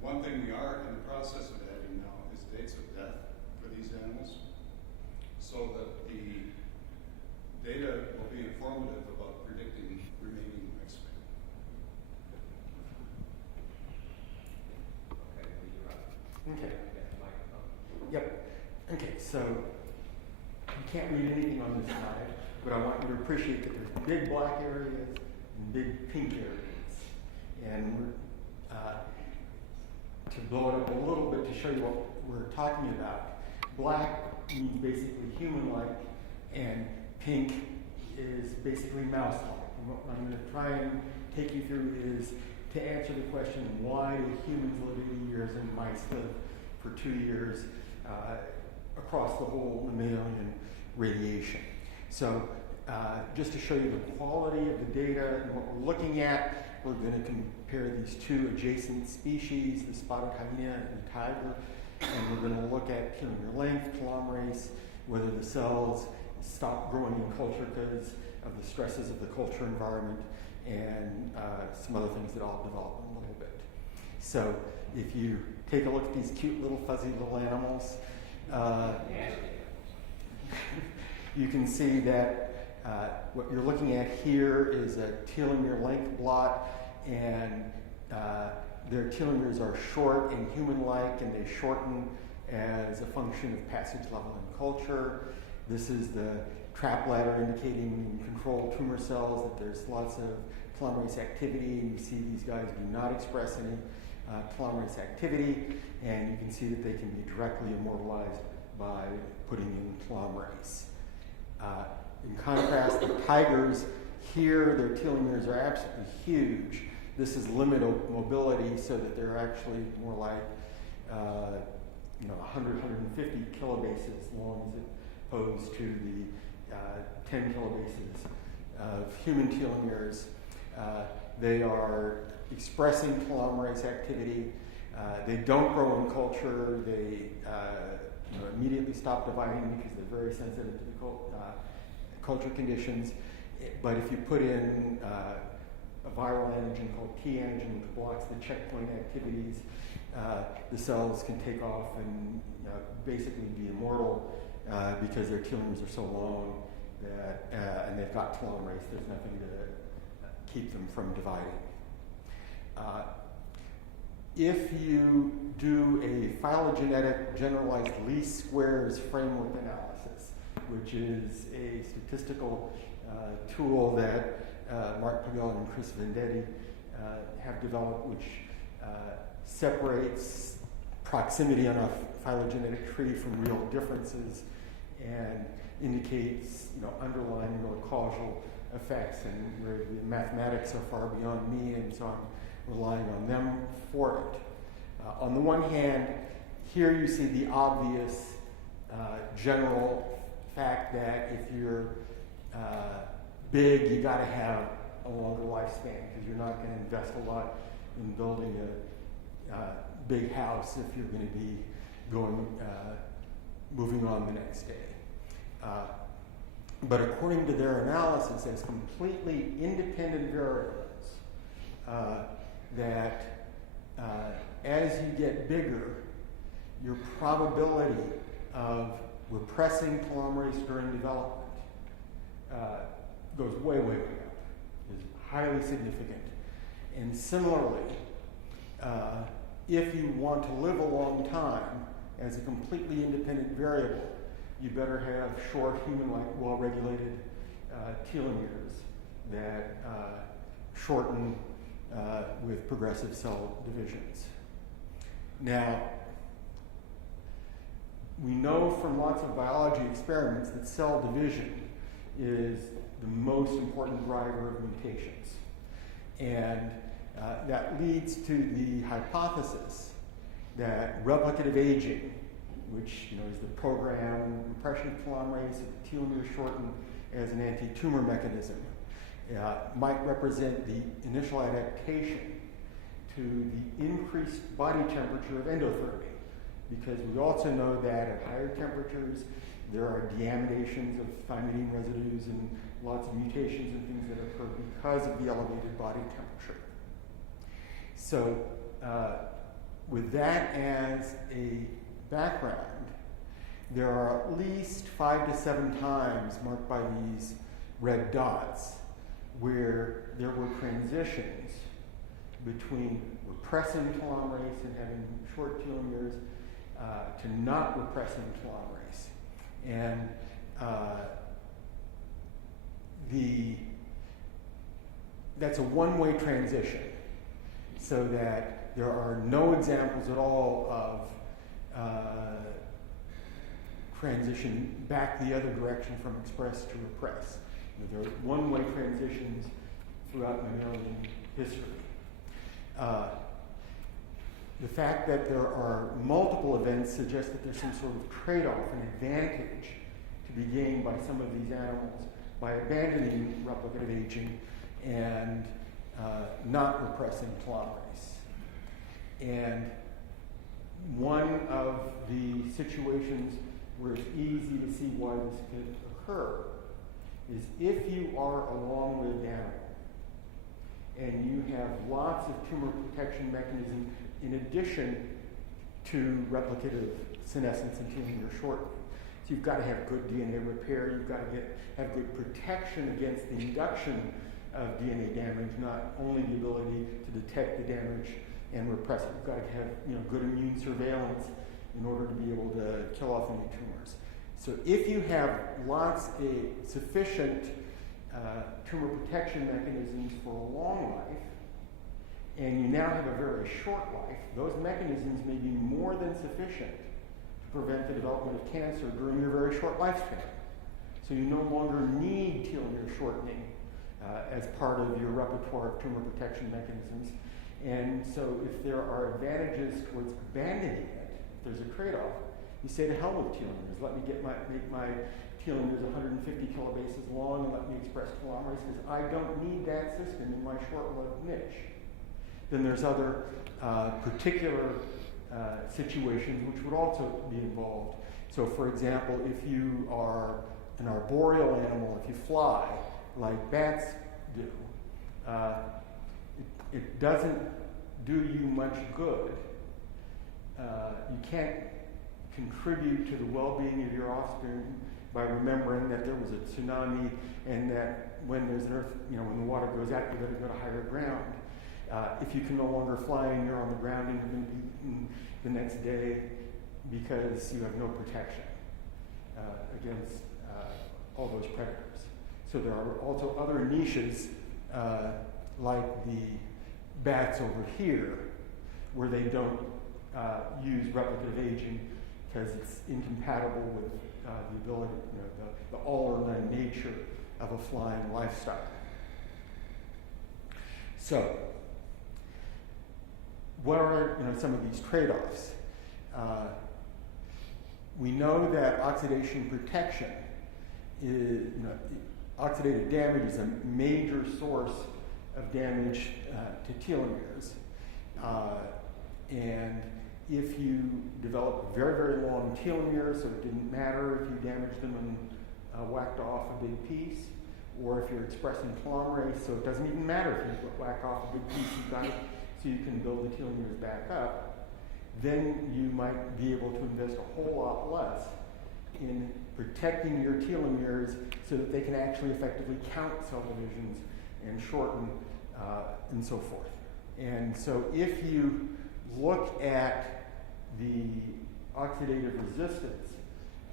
One thing we are in the process of adding now is dates of death for these animals, so that the data will be informative about predicting remaining lifespan. Okay. Yep. Okay, so you can't read anything on this slide, but I want you to appreciate that there's big black areas and big pink areas. And to blow it up a little bit to show you what we're talking about, black means basically human-like, and pink is basically mouse-like. And what I'm going to try and take you through is to answer the question, why do humans live 80 years and mice live for 2 years across the whole mammalian radiation. So just to show you the quality of the data and what we're looking at, we're going to compare these two adjacent species, the spotted hyena and the tiger, and we're going to look at telomere length, telomerase, whether the cells stop growing in culture because of the stresses of the culture environment, and some other things that I'll develop in a little bit. So if you take a look at these cute little fuzzy little animals, you can see that what you're looking at here is a telomere length blot, and their telomeres are short and human-like, and they shorten as a function of passage level in culture. This is the trap ladder indicating in controlled tumor cells that there's lots of telomerase activity, and you see these guys do not express any telomerase activity, and you can see that they can be directly immortalized by putting in telomerase. In contrast, the tigers, here their telomeres are absolutely huge. This is limit mobility, so that they're actually more like 100, 150 kilobases long as opposed to the 10 kilobases of human telomeres. They are expressing telomerase activity. They don't grow in culture. They immediately stop dividing because they're very sensitive to the culture conditions. But if you put in a viral antigen called T antigen, which blocks the checkpoint activities, the cells can take off and basically be immortal because their telomeres are so long that, and they've got telomerase, there's nothing to keep them from dividing. If you do a phylogenetic generalized least squares framework analysis, which is a statistical tool that Mark Pagel and Chris Vendetti have developed, which separates proximity on a phylogenetic tree from real differences and indicates underlying or causal effects, and where the mathematics are far beyond me, and so I'm relying on them for it. On the one hand, here you see the obvious general fact that if you're big, you got to have a longer lifespan, because you're not going to invest a lot in building a big house if you're going to be moving on the next day. But according to their analysis, as completely independent variables, that as you get bigger, your probability of repressing telomerase during development goes way, way, way up, is highly significant. And similarly, if you want to live a long time as a completely independent variable, you better have short, human-like, well-regulated telomeres that shorten with progressive cell divisions. Now, we know from lots of biology experiments that cell division is the most important driver of mutations. And that leads to the hypothesis that replicative aging, which is the program repression of telomerase, telomeres shorten as an anti-tumor mechanism, might represent the initial adaptation to the increased body temperature of endothermy, because we also know that at higher temperatures there are deaminations of thymidine residues and lots of mutations and things that occur because of the elevated body temperature. So with that as a background, there are at least 5 to 7 times marked by these red dots where there were transitions between repressing telomerase and having short telomeres to not repressing telomerase. And that's a one-way transition, so that there are no examples at all of transition back the other direction from express to repress. There are one-way transitions throughout mammalian history. The fact that there are multiple events suggests that there's some sort of trade-off, an advantage to be gained by some of these animals by abandoning replicative aging and not repressing telomerase. And one of the situations where it's easy to see why this could occur is if you are a long-lived animal and you have lots of tumor protection mechanisms in addition to replicative senescence and telomere shortening. So you've got to have good DNA repair, you've got to have good protection against the induction of DNA damage, not only the ability to detect the damage and repress it. You've got to have good immune surveillance in order to be able to kill off any tumors. So if you have sufficient tumor protection mechanisms for a long life, and you now have a very short life, those mechanisms may be more than sufficient to prevent the development of cancer during your very short lifespan. So you no longer need telomere shortening as part of your repertoire of tumor protection mechanisms. And so if there are advantages towards abandoning it, if there's a trade-off, you say to hell with telomeres. Let me make my telomeres 150 kilobases long and let me express telomerase, because I don't need that system in my short-lived niche. Then there's other particular situations which would also be involved. So for example, if you are an arboreal animal, if you fly like bats do, it doesn't do you much good. You can't contribute to the well-being of your offspring by remembering that there was a tsunami and that when there's an earth, when the water goes out, you better go to higher ground. If you can no longer fly and you're on the ground and you're going to be eaten the next day because you have no protection against all those predators. So there are also other niches like the bats over here where they don't use replicative aging because it's incompatible with the ability, the all or none nature of a flying lifestyle. So, what are some of these trade-offs? We know that oxidation protection is, oxidative damage is a major source of damage to telomeres. And if you develop very, very long telomeres, so it didn't matter if you damaged them and whacked off a big piece, or if you're expressing telomerase, so it doesn't even matter if you whack off a big piece, you've got it so you can build the telomeres back up, then you might be able to invest a whole lot less in protecting your telomeres so that they can actually effectively count cell divisions and shorten and so forth. And so if you look at the oxidative resistance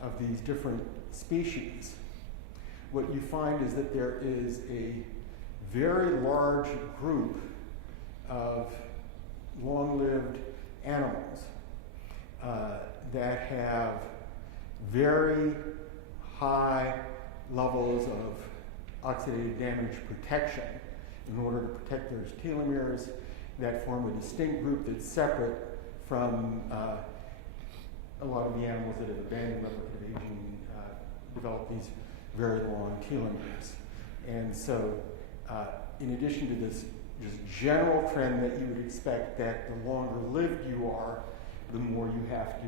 of these different species, what you find is that there is a very large group of long-lived animals that have very high levels of oxidative damage protection in order to protect those telomeres. that form a distinct group that's separate from a lot of the animals that have abandoned replicative aging develop these very long telomeres. And so in addition to this general trend that you would expect that the longer lived you are, the more you have to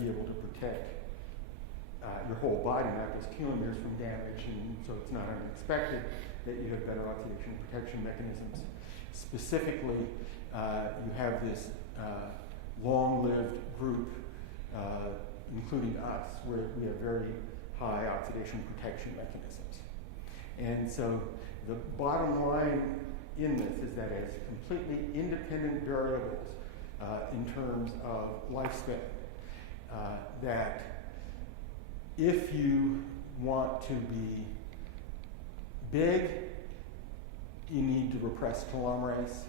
be able to protect your whole body, not just telomeres, from damage, and so it's not unexpected that you have better oxidation protection mechanisms. Specifically, you have this long-lived group, including us, where we have very high oxidation protection mechanisms. And so the bottom line in this is that as completely independent variables in terms of lifespan, that if you want to be big, you need to repress telomerase.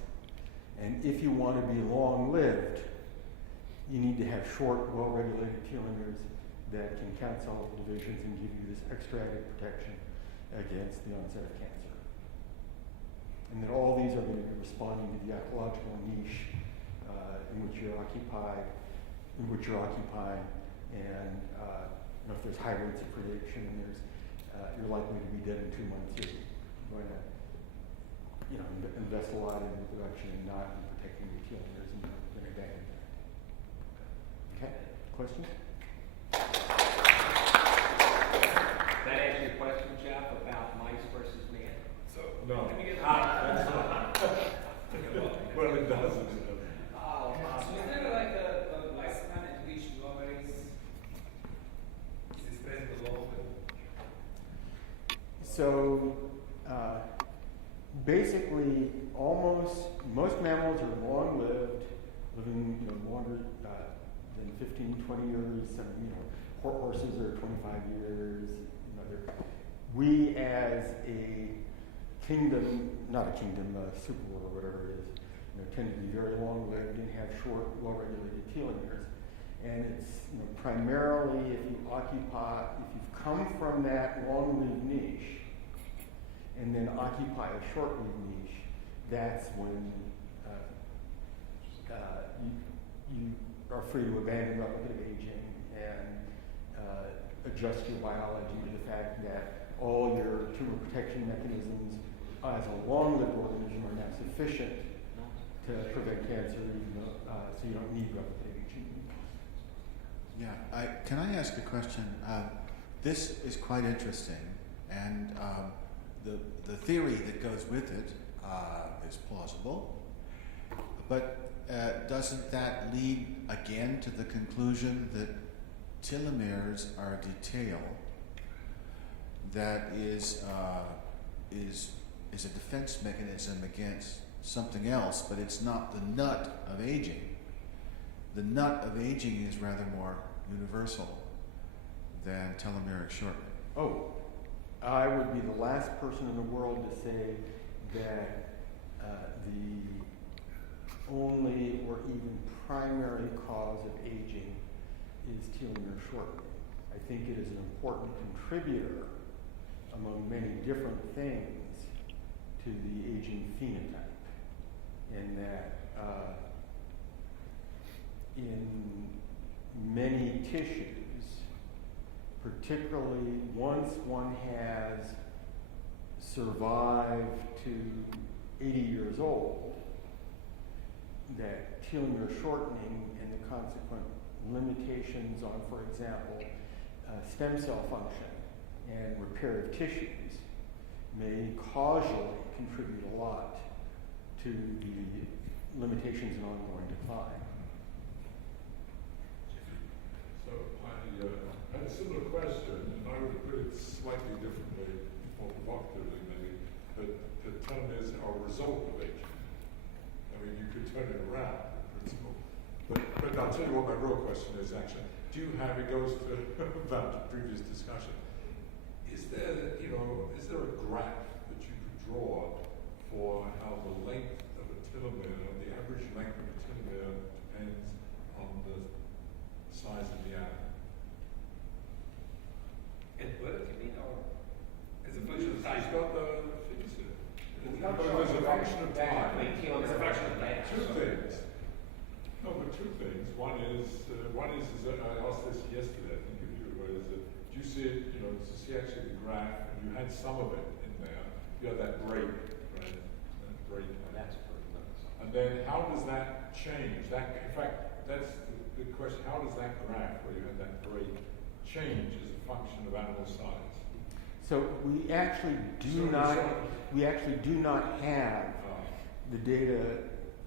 And if you want to be long-lived, you need to have short, well-regulated telomeres that can cancel divisions and give you this extra added protection against the onset of cancer. And that all these are going to be responding to the ecological niche in which you're occupying, and if there's high rates of predation, you're likely to be dead in 2 months. You're going to invest a lot in the production and not in protecting your telomeres, and you're going to die. Okay, questions? That answer your question, Jeff, about mice versus man? No. Can we get Well, it doesn't. So is there like a lifespan at which telomerase is expressed below? So basically, most mammals are long-lived, living longer than 15, 20 years. Some horses are 25 years. We as a kingdom, not a kingdom, a superworld or whatever it is, tend to be very long-lived and have short, well-regulated telomeres. And it's primarily if you've come from that long-lived niche and then occupy a short-lived niche, that's when you are free to abandon replicative aging and adjust your biology to the fact that all your tumor protection mechanisms as a long-lived organism are now sufficient to prevent cancer, so you don't need replicative aging. Yeah, can I ask a question? This is quite interesting, and the theory that goes with it is plausible, but doesn't that lead again to the conclusion that telomeres are a detail that is a defense mechanism against something else, but it's not the nut of aging? The nut of aging is rather more universal than telomeric shortening. Oh, I would be the last person in the world to say that the only or even primary cause of aging is telomere shortening. I think it is an important contributor among many different things to the aging phenotype, in that in many tissues, particularly once one has survived to 80 years old, that telomere shortening and the consequent limitations on, for example, stem cell function and repair of tissues may causally contribute a lot to the limitations in ongoing decline. So I had a similar question, and I would put it slightly differently, more provocatively maybe, but the telomeres are a result of aging. I mean, you could turn it around, in principle. But I'll tell you what my real question is, actually. It goes to about the previous discussion. Is there a graph that you could draw for how the length of a telomere, the average length of a telomere, depends on the size of the atom? At birth, you mean, or as a function of time? It's got the figures in it. As a function of time. As a function of one is that I asked this yesterday, I think of you, was that do you see it, to see actually the graph, and you had some of it in there, you had that break, right? That break. That's pretty nice. And then how does that change? In fact, that's the question. How does that graph, where you had that break, change as a function of animal size? So we actually do not have the data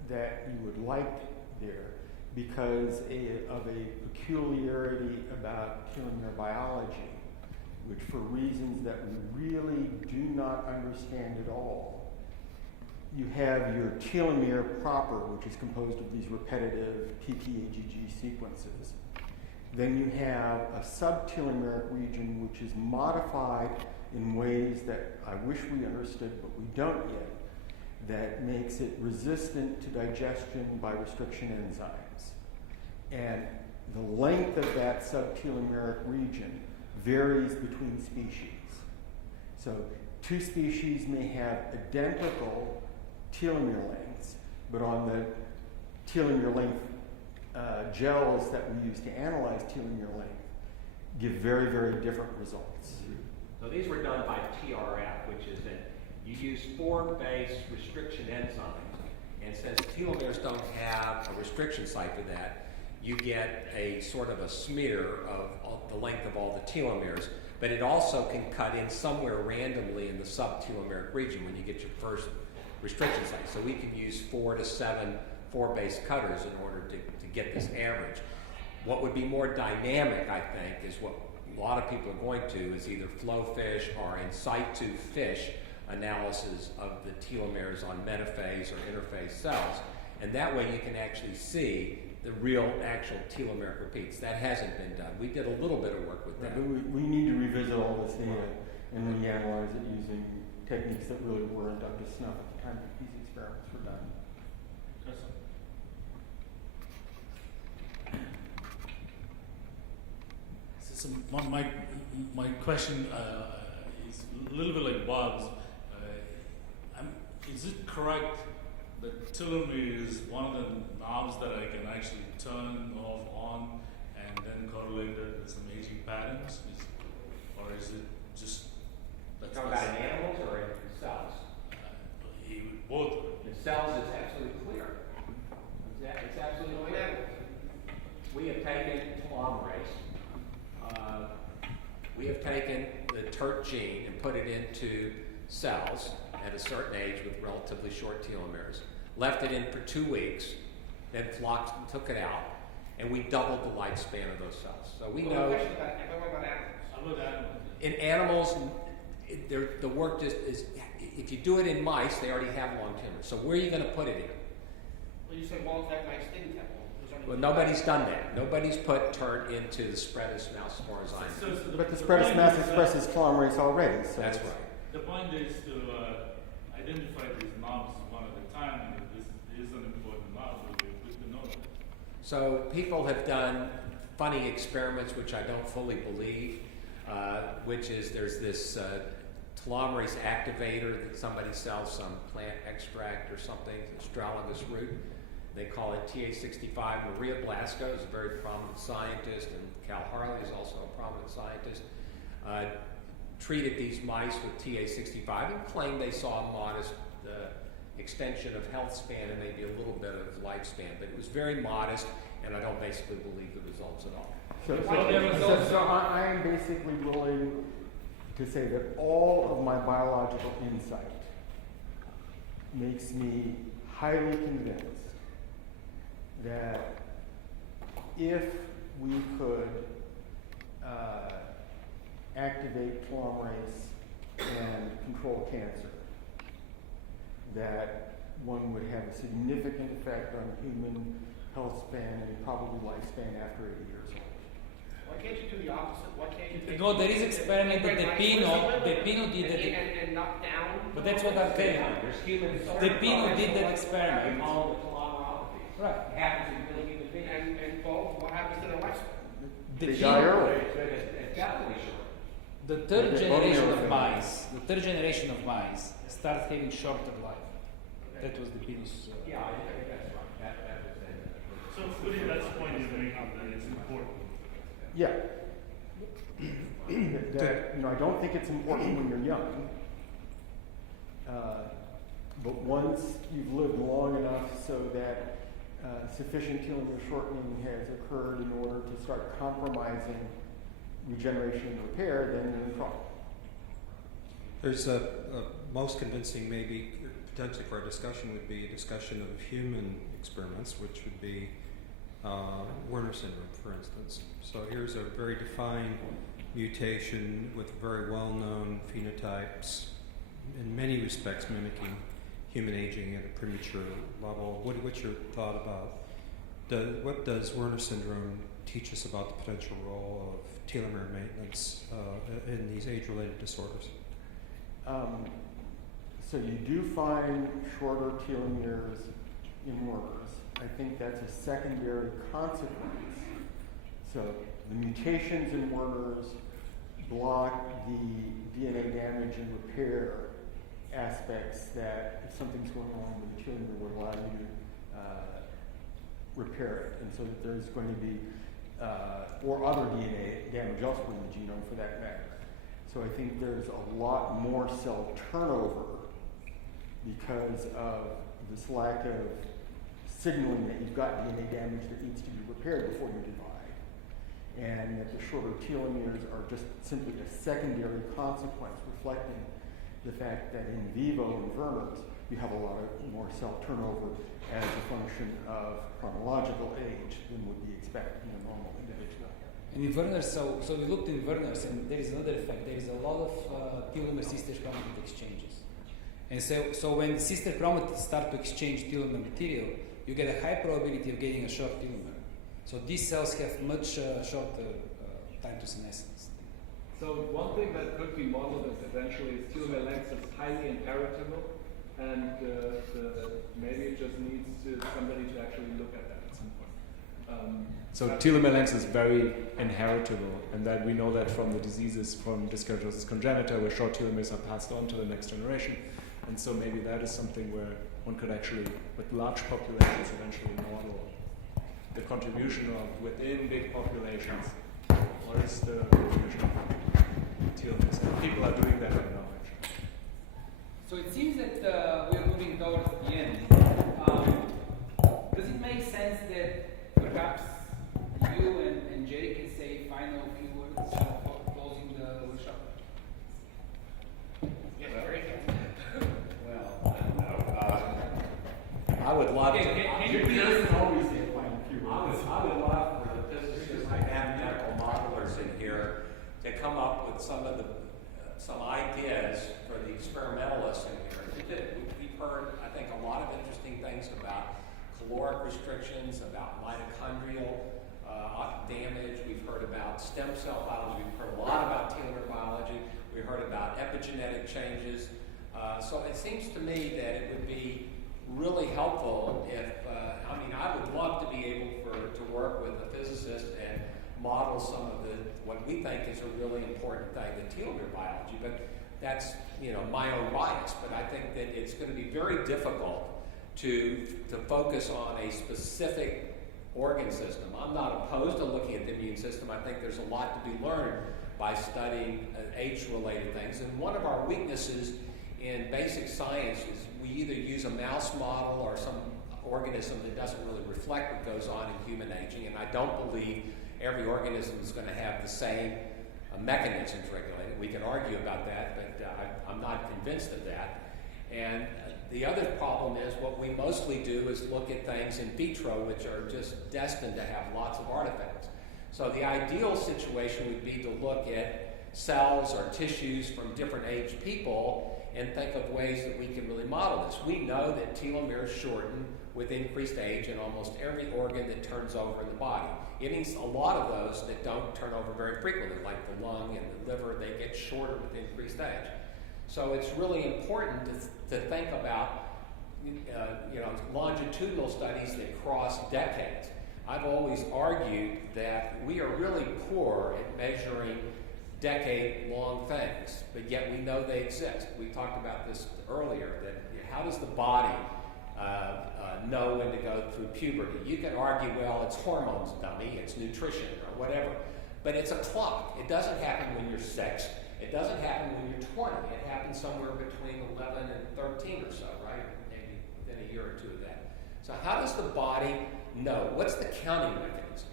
that you would like there because of a peculiarity about telomere biology, which for reasons that we really do not understand at all, you have your telomere proper, which is composed of these repetitive PPAGG sequences. Then you have a subtelomeric region which is modified in ways that I wish we understood, but we don't yet, that makes it resistant to digestion by restriction enzymes. And the length of that subtelomeric region varies between species. So two species may have identical telomere lengths, but on the telomere length gels that we use to analyze telomere length give very, very different results. So these were done by TRF, which is that you use form-based restriction enzymes, and since telomeres don't have a restriction site for that, you get a sort of a smear of the length of all the telomeres, but it also can cut in somewhere randomly in the subtelomeric region when you get your first restriction site. So we can use 4 to 7 4-base cutters in order to get this average. What would be more dynamic, I think, is what a lot of people are going to is either flow fish or in situ fish analysis of the telomeres on metaphase or interphase cells. And that way you can actually see the real actual telomeric repeats. That hasn't been done. We did a little bit of work with that. But we need to revisit all this data and reanalyze it using techniques that really weren't up to snuff at the time that these experiments were done. So my question is a little bit like Bob's. Is it correct that telomere is one of the knobs that I can actually turn off, on, and then correlate it with some aging patterns? Or is it just... Talking about in animals or in cells? Both. In cells, it's absolutely clear. It's absolutely clear. We have taken telomerase. We have taken the TERT gene and put it into cells at a certain age with relatively short telomeres, left it in for 2 weeks, then flocked and took it out, and we doubled the lifespan of those cells. So we know... In animals, the work just is, if you do it in mice, they already have long telomeres. So where are you going to put it in? Well, you said well, that mice didn't have one. Well, nobody's done that. Nobody's put TERT into the spreadus mouse sporozyme. But the spreadus mouse expresses telomerase already. So that's right. The point is to identify these knobs one at a time, and if this is an important knob, we'll be quick to know that. So people have done funny experiments, which I don't fully believe, which is there's this telomerase activator that somebody sells, some plant extract or something, astragalus root. They call it TA65. Maria Blasco is a very prominent scientist, and Cal Harley is also a prominent scientist. Treated these mice with TA65 and claimed they saw a modest extension of health span and maybe a little bit of lifespan, but it was very modest, and I don't basically believe the results at all. So I am basically willing to say that all of my biological insight makes me highly convinced that if we could activate telomerase and control cancer, that one would have a significant effect on human health span and probably lifespan after 80 years old. Why can't you do the opposite? Why can't you take... No, there is experiment that the Pino did that. And knock down... But that's what I'm telling you. The Pino did that experiment. Right. It happens in real human beings. And well, what happens to their lifespan? They die early. It's definitely short. The third generation of mice start having shorter life. That was the Pino's. Yeah, I think that's right. That was it. So, Woody, that's the point you're making, that it's important. Yeah. I don't think it's important when you're young. But once you've lived long enough so that sufficient telomere shortening has occurred in order to start compromising regeneration and repair, then you're in trouble. There's a most convincing, maybe potentially for our discussion, would be a discussion of human experiments, which would be Werner syndrome, for instance. So here's a very defined mutation with very well-known phenotypes, in many respects mimicking human aging at a premature level. What's your thought about what does Werner syndrome teach us about the potential role of telomere maintenance in these age-related disorders? So you do find shorter telomeres in wormers. I think that's a secondary consequence. So the mutations in wormers block the DNA damage and repair aspects that if something's going on with the telomere would allow you to repair it. And so there's going to be, or other DNA damage elsewhere in the genome for that matter. So I think there's a lot more cell turnover because of this lack of signaling that you've got DNA damage that needs to be repaired before you divide. And that the shorter telomeres are just simply a secondary consequence reflecting the fact that in vivo in vermers, you have a lot of more cell turnover as a function of chronological age than would be expected in a normal individual. And in Werners, so we looked in Werners, and there is another effect. There is a lot of telomere sister chromatid exchanges. And so when the sister chromatids start to exchange telomere material, you get a high probability of getting a short telomere. So these cells have much shorter time to senescence. So one thing that could be modeled eventually is telomere length is highly inheritable, and maybe it just needs somebody to actually look at that at some point. So telomere length is very inheritable, and that we know that from the diseases from dyskeratosis congenita, where short telomeres are passed on to the next generation. And so maybe that is something where one could actually, with large populations, eventually model the contribution of within big populations. What is the contribution of telomeres? And people are doing that right now, actually. So it seems that we are moving towards the end. Does it make sense that perhaps you and Jerry can say final few words for closing the workshop? Yes, very good. Well, I don't know. I would love I would love for the physicists and mathematical modelers in here to come up with some ideas for the experimentalists in here. We've heard, I think, a lot of interesting things about caloric restrictions, about mitochondrial damage. We've heard about stem cell biology. We've heard a lot about telomere biology. We heard about epigenetic changes. So it seems to me that it would be really helpful if, I would love to be able to work with a physicist and model some of what we think is a really important thing, the telomere biology. But that's, my own bias. But I think that it's going to be very difficult to focus on a specific organ system. I'm not opposed to looking at the immune system. I think there's a lot to be learned by studying age-related things. And one of our weaknesses in basic science is we either use a mouse model or some organism that doesn't really reflect what goes on in human aging. And I don't believe every organism is going to have the same mechanisms regulated. We can argue about that, but I'm not convinced of that. And the other problem is what we mostly do is look at things in vitro, which are just destined to have lots of artifacts. So the ideal situation would be to look at cells or tissues from different aged people and think of ways that we can really model this. We know that telomeres shorten with increased age in almost every organ that turns over in the body. It means a lot of those that don't turn over very frequently, like the lung and the liver, they get shorter with increased age. So it's really important to think about longitudinal studies that cross decades. I've always argued that we are really poor at measuring decade-long things, but yet we know they exist. We talked about this earlier, that how does the body know when to go through puberty. You can argue, well, it's hormones, dummy, it's nutrition or whatever, but it's a clock. It doesn't happen when you're 6. It doesn't happen when you're 20. It happens somewhere between 11 and 13 or so, right? Maybe within a year or two of that. So how does the body know? What's the counting mechanism?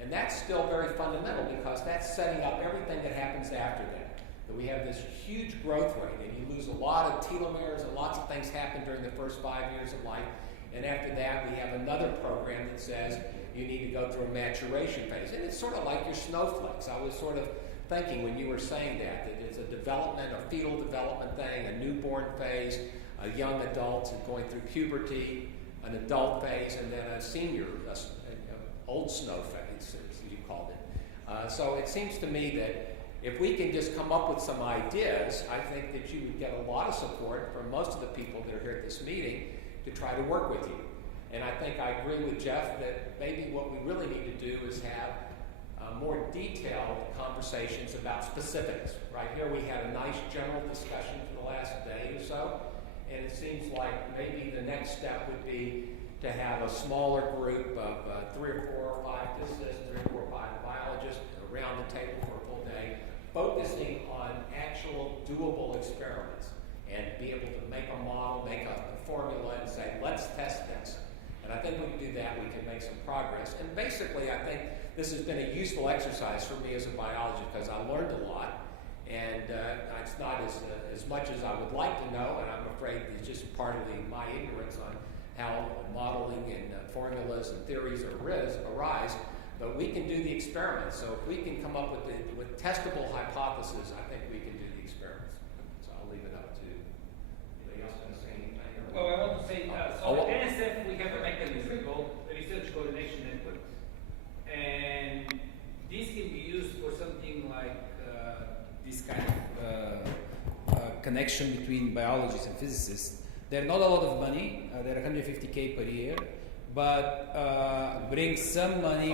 And that's still very fundamental because that's setting up everything that happens after that. That we have this huge growth rate and you lose a lot of telomeres and lots of things happen during the first 5 years of life. And after that, we have another program that says you need to go through a maturation phase. And it's sort of like your snowflakes. I was sort of thinking when you were saying that it's a development, a fetal development thing, a newborn phase, a young adult going through puberty, an adult phase, and then a senior, old snow phase, as you called it. So it seems to me that if we can just come up with some ideas, I think that you would get a lot of support from most of the people that are here at this meeting to try to work with you. And I think I agree with Jeff that maybe what we really need to do is have more detailed conversations about specifics. Right here we had a nice general discussion for the last day or so, and it seems like maybe the next step would be to have a smaller group of 3 or 4 or 5 physicists, 3 or 4 or 5 biologists around the table for a full day, focusing on actual doable experiments and be able to make a model, make a formula and say, let's test this. And I think we can do that, we can make some progress. And basically, I think this has been a useful exercise for me as a biologist because I learned a lot. And it's not as much as I would like to know, and I'm afraid it's just partly my ignorance on how modeling and formulas and theories arise. But we can do the experiments. So if we can come up with testable hypotheses, I think we can do the experiments. So I'll leave it up to anybody else want to say anything? Well, I want to say, so at NSF we have a mechanism called Research Coordination Network. And this can be used for something like this kind of connection between biologists and physicists. They're not a lot of money, they're 150K per year, but bring some money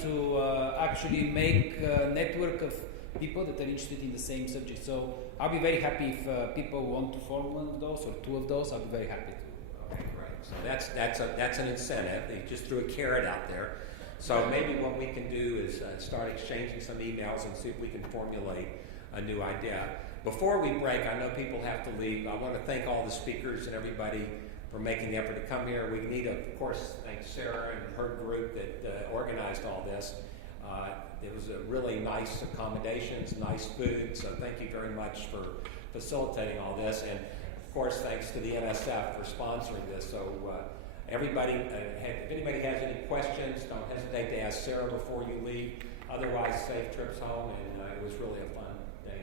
to actually make a network of people that are interested in the same subject. So I'll be very happy if people want to form one of those or 2 of those. I'll be very happy to. Okay, great. So that's an incentive. They just threw a carrot out there. So maybe what we can do is start exchanging some emails and see if we can formulate a new idea. Before we break, I know people have to leave. I want to thank all the speakers and everybody for making the effort to come here. We need to, of course, thank Sarah and her group that organized all this. It was a really nice accommodations, nice food, so thank you very much for facilitating all this. And of course, thanks to the NSF for sponsoring this. So everybody, if anybody has any questions, don't hesitate to ask Sarah before you leave. Otherwise, safe trips home, and it was really a fun day.